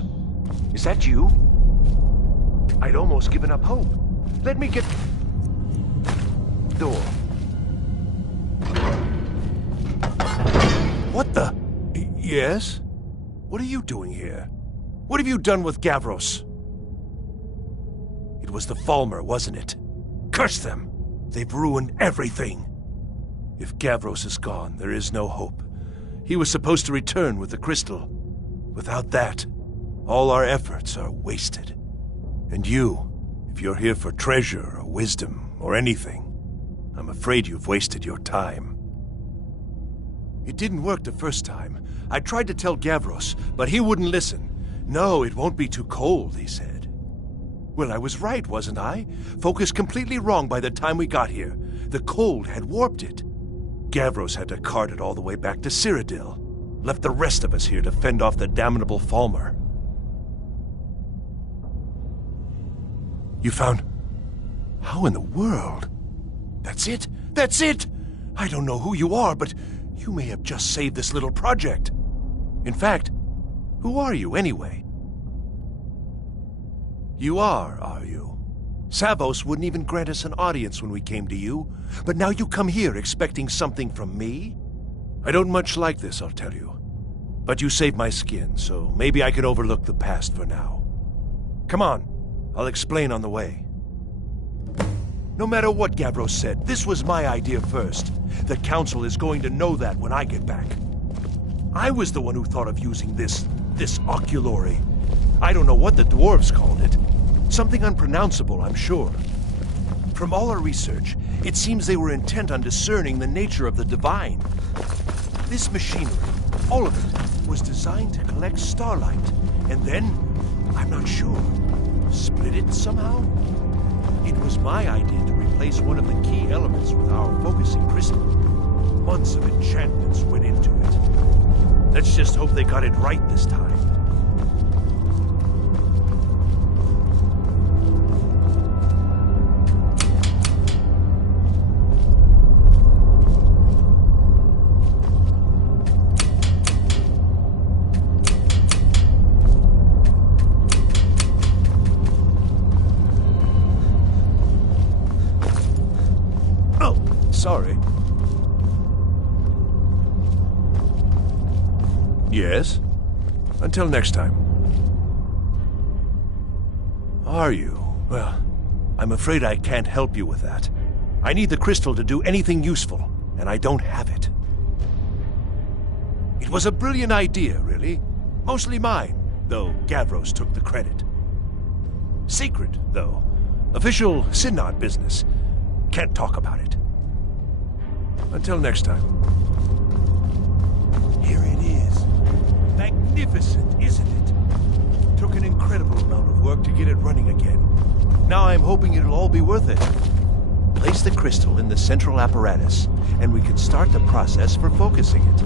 is that you? I'd almost given up hope. Let me get... door. What the... Yes? What are you doing here? What have you done with Gavros? It was the Falmer, wasn't it? Curse them! They've ruined everything. If Gavros is gone, there is no hope. He was supposed to return with the crystal. Without that, all our efforts are wasted. And you, if you're here for treasure or wisdom or anything, I'm afraid you've wasted your time. It didn't work the first time. I tried to tell Gavros, but he wouldn't listen. No, it won't be too cold, he said. Well, I was right, wasn't I? Focused completely wrong by the time we got here. The cold had warped it. Gavros had to cart it all the way back to Cyrodiil. Left the rest of us here to fend off the damnable Falmer. You found... How in the world? That's it? That's it! I don't know who you are, but you may have just saved this little project. In fact, who are you anyway? You are you? Savos wouldn't even grant us an audience when we came to you, but now you come here expecting something from me? I don't much like this, I'll tell you. But you saved my skin, so maybe I can overlook the past for now. Come on, I'll explain on the way. No matter what Gavros said, this was my idea first. The Council is going to know that when I get back. I was the one who thought of using this oculory. I don't know what the dwarves called it. Something unpronounceable, I'm sure. From all our research, it seems they were intent on discerning the nature of the divine. This machinery, all of it, was designed to collect starlight, and then, I'm not sure, split it somehow? It was my idea to replace one of the key elements with our focusing crystal. Months of enchantments went into it. Let's just hope they got it right this time. Sorry. Yes? Until next time. Are you? Well, I'm afraid I can't help you with that. I need the crystal to do anything useful, and I don't have it. It was a brilliant idea, really. Mostly mine, though Gavros took the credit. Secret, though. Official Synod business. Can't talk about it. Until next time. Here it is. Magnificent, isn't it? Took an incredible amount of work to get it running again. Now I'm hoping it'll all be worth it. Place the crystal in the central apparatus, and we can start the process for focusing it.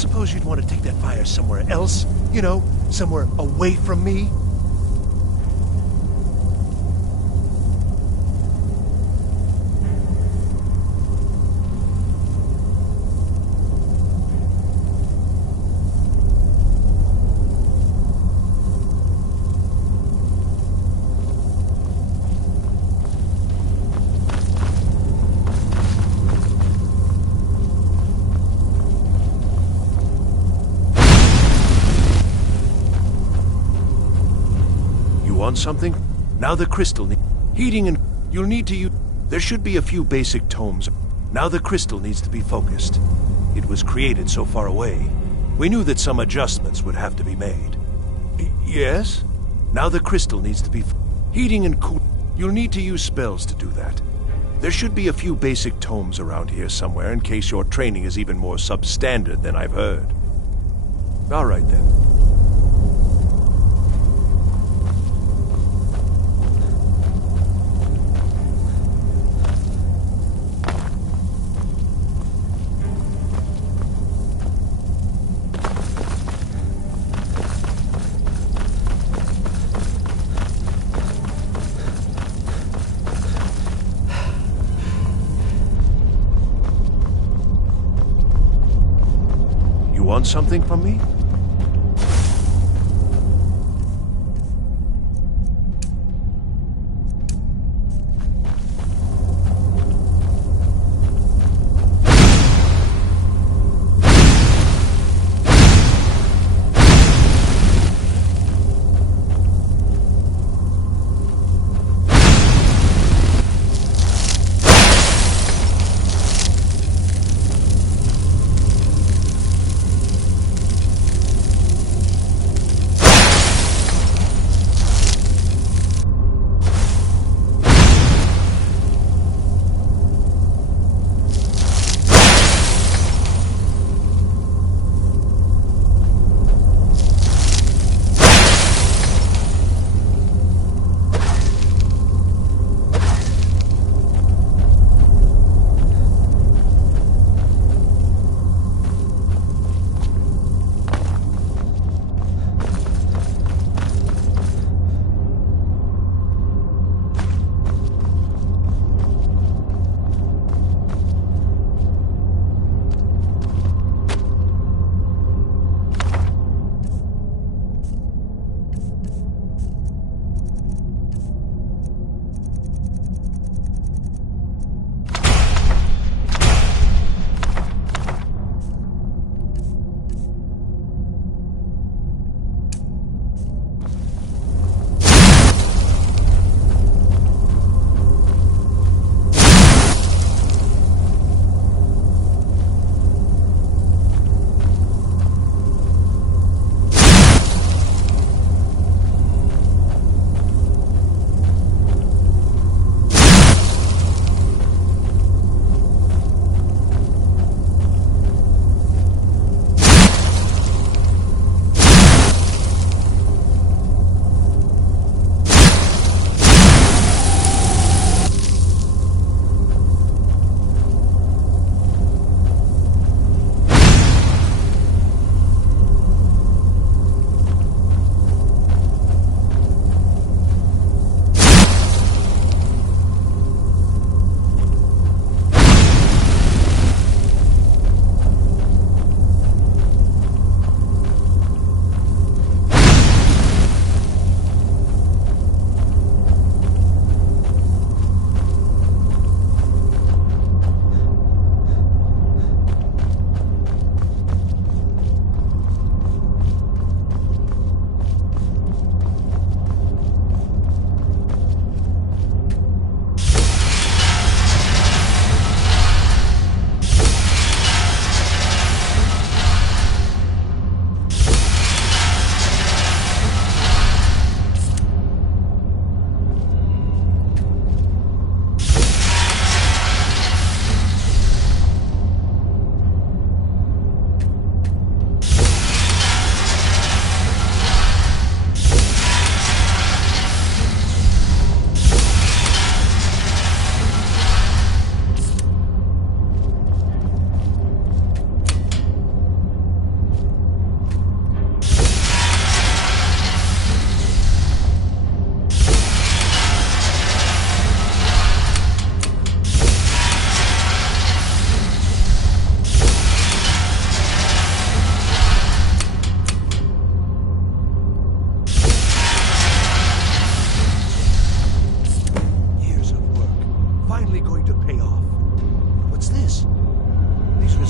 suppose you'd want to take that fire somewhere else? You know, somewhere away from me? Want something? Now the crystal heating and you'll need to use. There should be a few basic tomes. Now the crystal needs to be focused. It was created so far away. We knew that some adjustments would have to be made. Yes? Now the crystal needs to be heating and cool. You'll need to use spells to do that. There should be a few basic tomes around here somewhere in case your training is even more substandard than I've heard. All right then. Want something from me?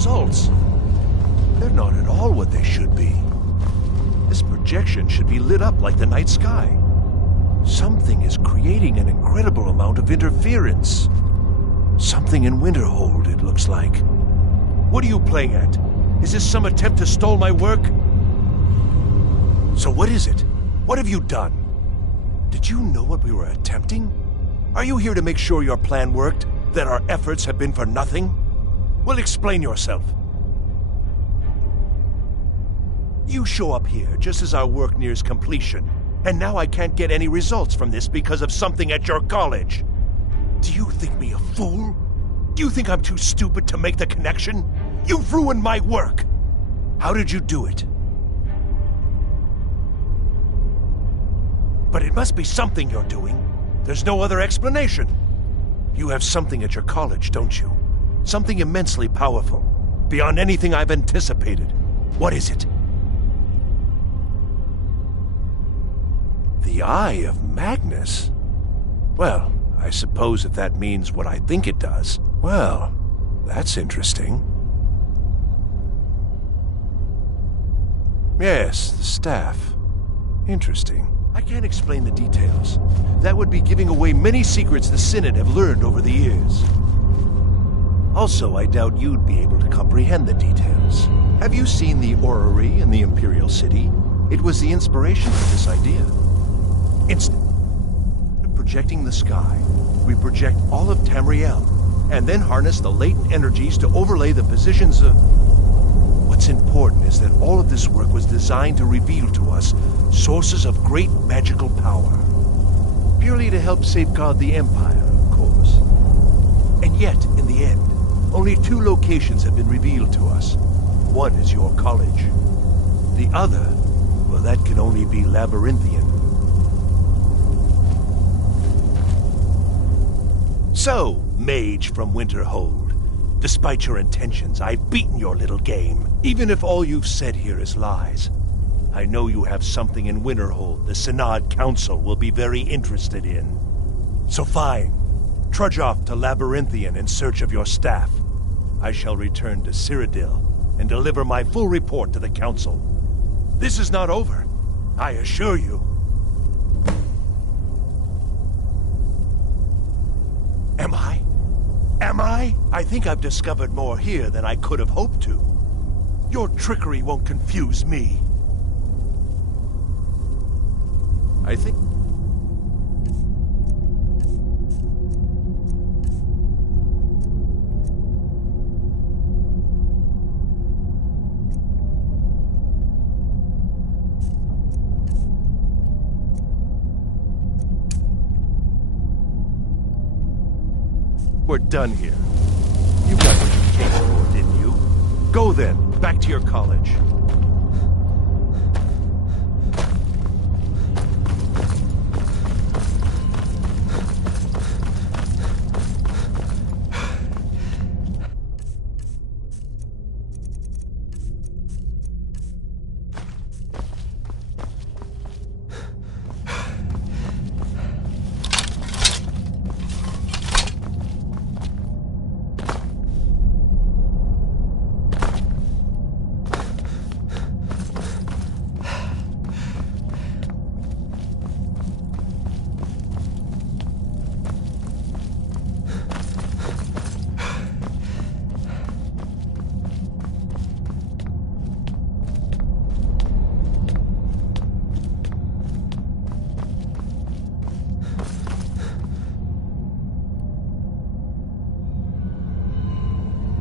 results. They're not at all what they should be. This projection should be lit up like the night sky. Something is creating an incredible amount of interference. Something in Winterhold, it looks like. What are you playing at? Is this some attempt to stall my work? So what is it? What have you done? Did you know what we were attempting? Are you here to make sure your plan worked? That our efforts have been for nothing? Well, explain yourself. You show up here just as our work nears completion, and now I can't get any results from this because of something at your college. Do you think me a fool? Do you think I'm too stupid to make the connection? You've ruined my work! How did you do it? But it must be something you're doing. There's no other explanation. You have something at your college, don't you? Something immensely powerful, beyond anything I've anticipated. What is it? The Eye of Magnus? Well, I suppose if that means what I think it does. Well, that's interesting. Yes, the staff. Interesting. I can't explain the details. That would be giving away many secrets the Synod have learned over the years. Also, I doubt you'd be able to comprehend the details. Have you seen the orrery in the Imperial City? It was the inspiration for this idea. Projecting the sky, we project all of Tamriel, and then harness the latent energies to overlay the positions of... What's important is that all of this work was designed to reveal to us sources of great magical power. Purely to help safeguard the Empire, of course. And yet, in the end, only 2 locations have been revealed to us. One is your college. The other, well, that can only be Labyrinthian. So, mage from Winterhold, despite your intentions, I've beaten your little game. Even if all you've said here is lies, I know you have something in Winterhold the Synod Council will be very interested in. So fine, trudge off to Labyrinthian in search of your staff. I shall return to Cyrodiil and deliver my full report to the Council. This is not over, I assure you. Am I? I think I've discovered more here than I could have hoped to. Your trickery won't confuse me. I think... We're done here. You got what you came for, didn't you? Go then, back to your college.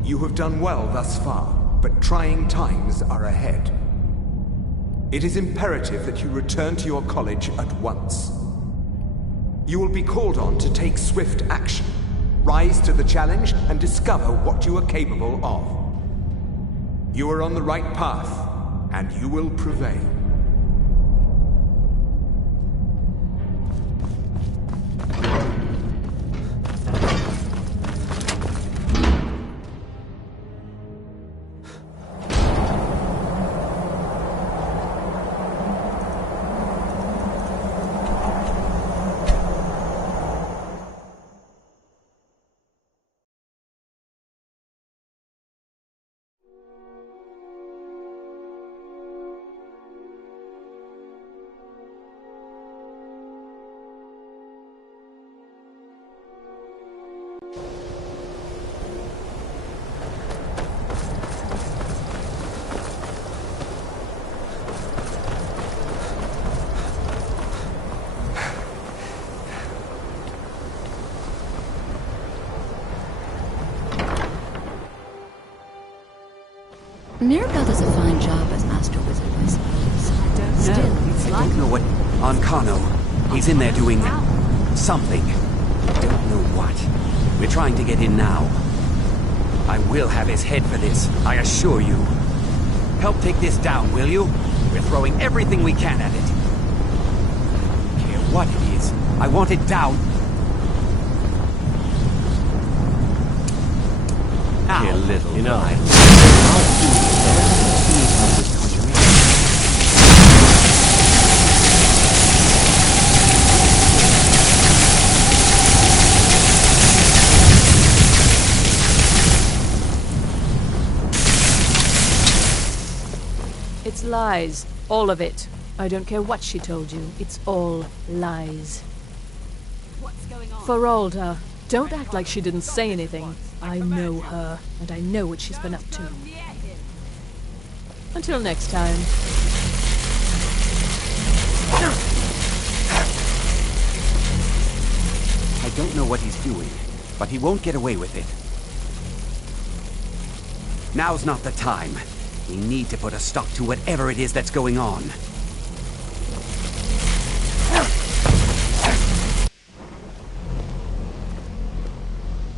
You have done well thus far, but trying times are ahead. It is imperative that you return to your college at once. You will be called on to take swift action, rise to the challenge, and discover what you are capable of. You are on the right path, and you will prevail. Mirabelle does a fine job as Master Wizard, I suppose. Still, it's I like... don't know what... Ancano. He's in there doing... something. I don't know what. We're trying to get in now. I will have his head for this, I assure you. Help take this down, will you? We're throwing everything we can at it. I don't care what it is. I want it down. Now, little you know. I'll do It's lies. All of it. I don't care what she told you. It's all lies. What's going on? Feralda, don't act like she didn't say anything. I know her, and I know what she's been up to. Until next time. I don't know what he's doing, but he won't get away with it. Now's not the time. We need to put a stop to whatever it is that's going on.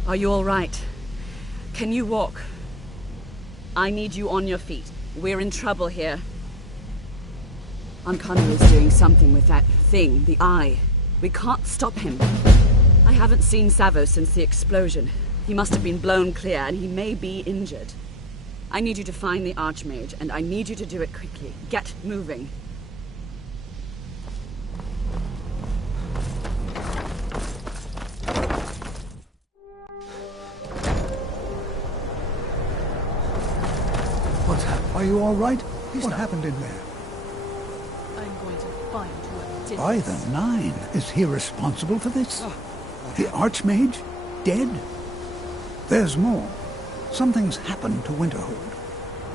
Are you all right? Can you walk? I need you on your feet. We're in trouble here. Ancano is doing something with that thing, the eye. We can't stop him. I haven't seen Savo since the explosion. He must have been blown clear, and he may be injured. I need you to find the Archmage, and I need you to do it quickly. Get moving. What's happened? Are you all right? What happened in there? I'm going to find whoever did By this. the 9, is he responsible for this? The Archmage? Dead? There's more. Something's happened to Winterhold.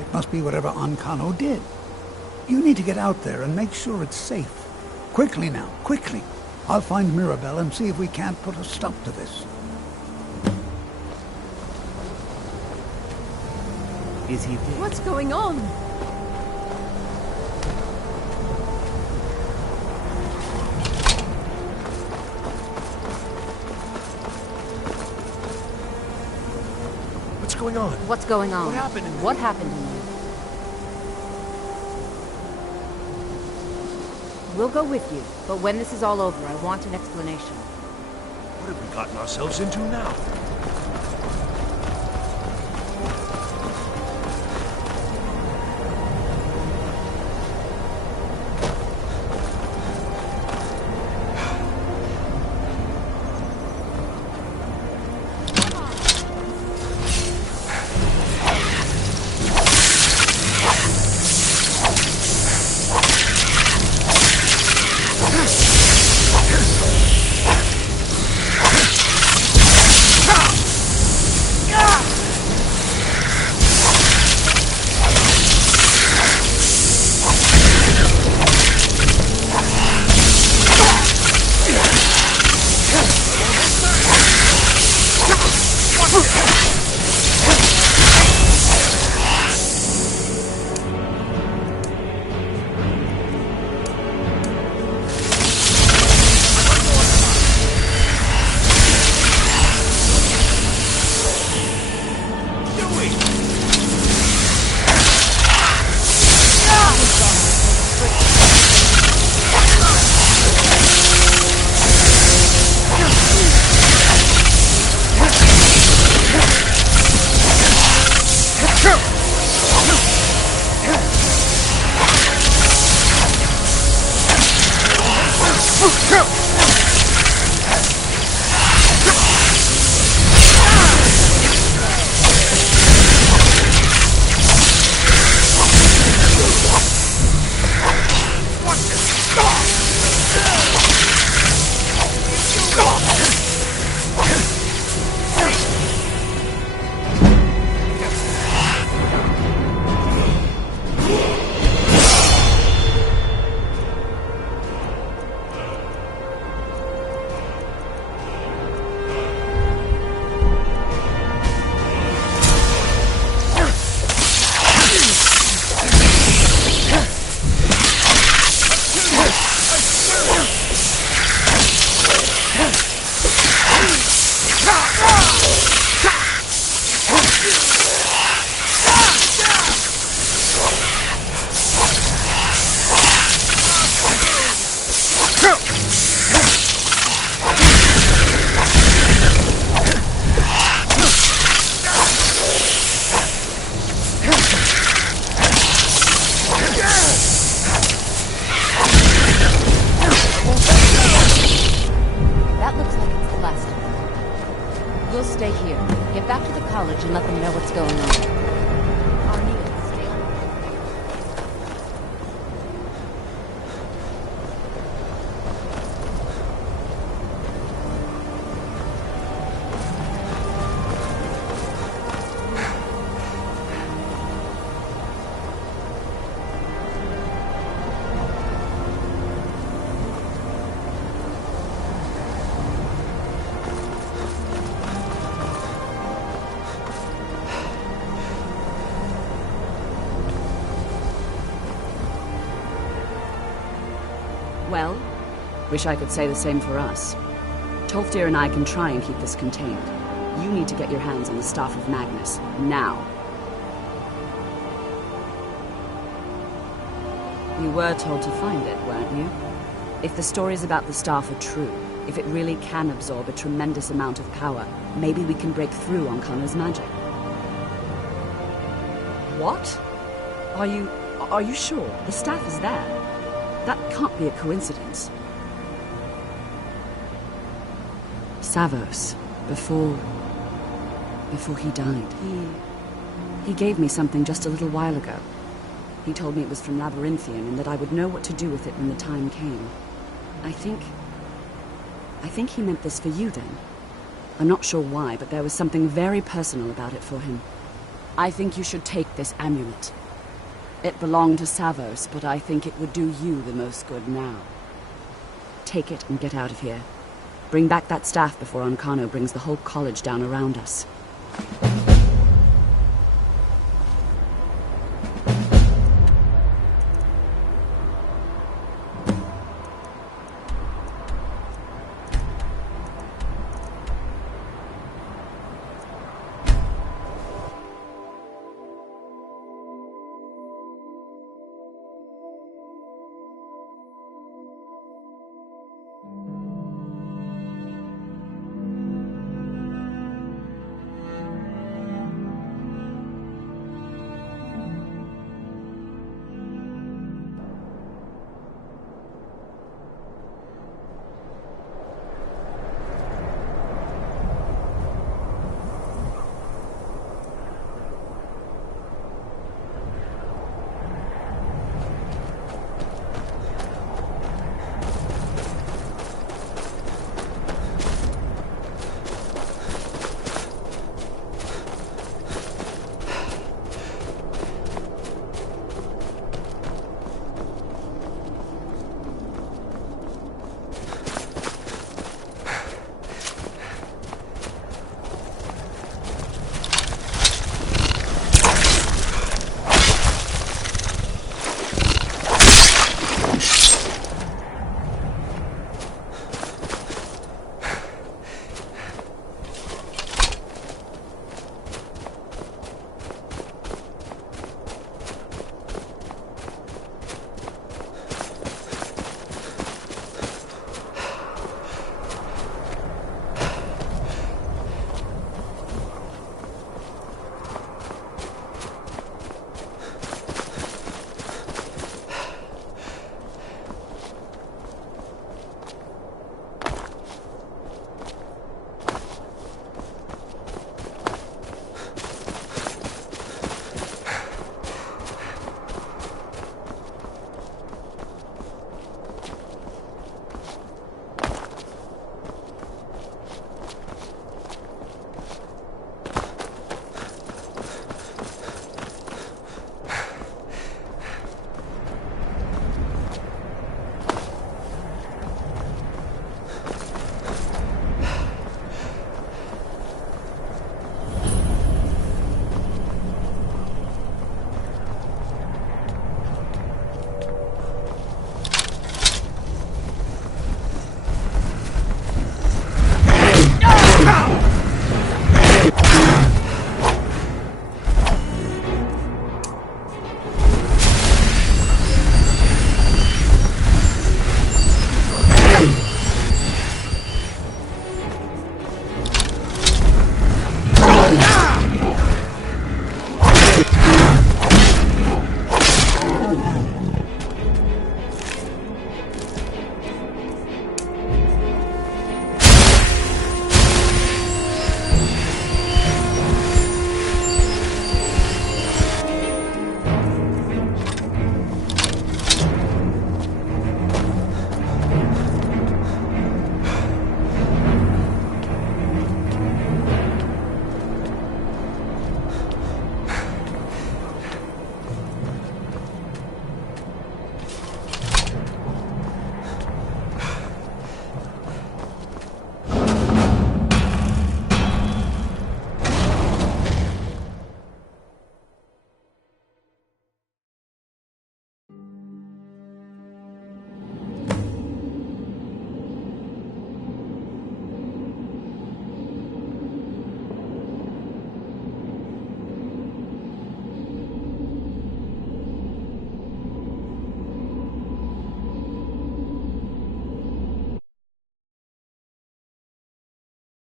It must be whatever Ancano did. You need to get out there and make sure it's safe. Quickly now, quickly. I'll find Mirabelle and see if we can't put a stop to this. Is he dead? What's going on? What's going on? What's going on? What happened? What happened to you? We'll go with you, but when this is all over, I want an explanation. What have we gotten ourselves into now? Well, wish I could say the same for us. Tolfdir and I can try and keep this contained. You need to get your hands on the Staff of Magnus, now. You were told to find it, weren't you? If the stories about the Staff are true, if it really can absorb a tremendous amount of power, maybe we can break through on Connor's magic. What? Are you sure? The staff is there. That can't be a coincidence. Savos, before he died, he gave me something just a little while ago. He told me it was from Labyrinthian and that I would know what to do with it when the time came. I think he meant this for you then. I'm not sure why, but there was something very personal about it for him. I think you should take this amulet. It belonged to Savos, but I think it would do you the most good now. Take it and get out of here. Bring back that staff before Ancano brings the whole college down around us.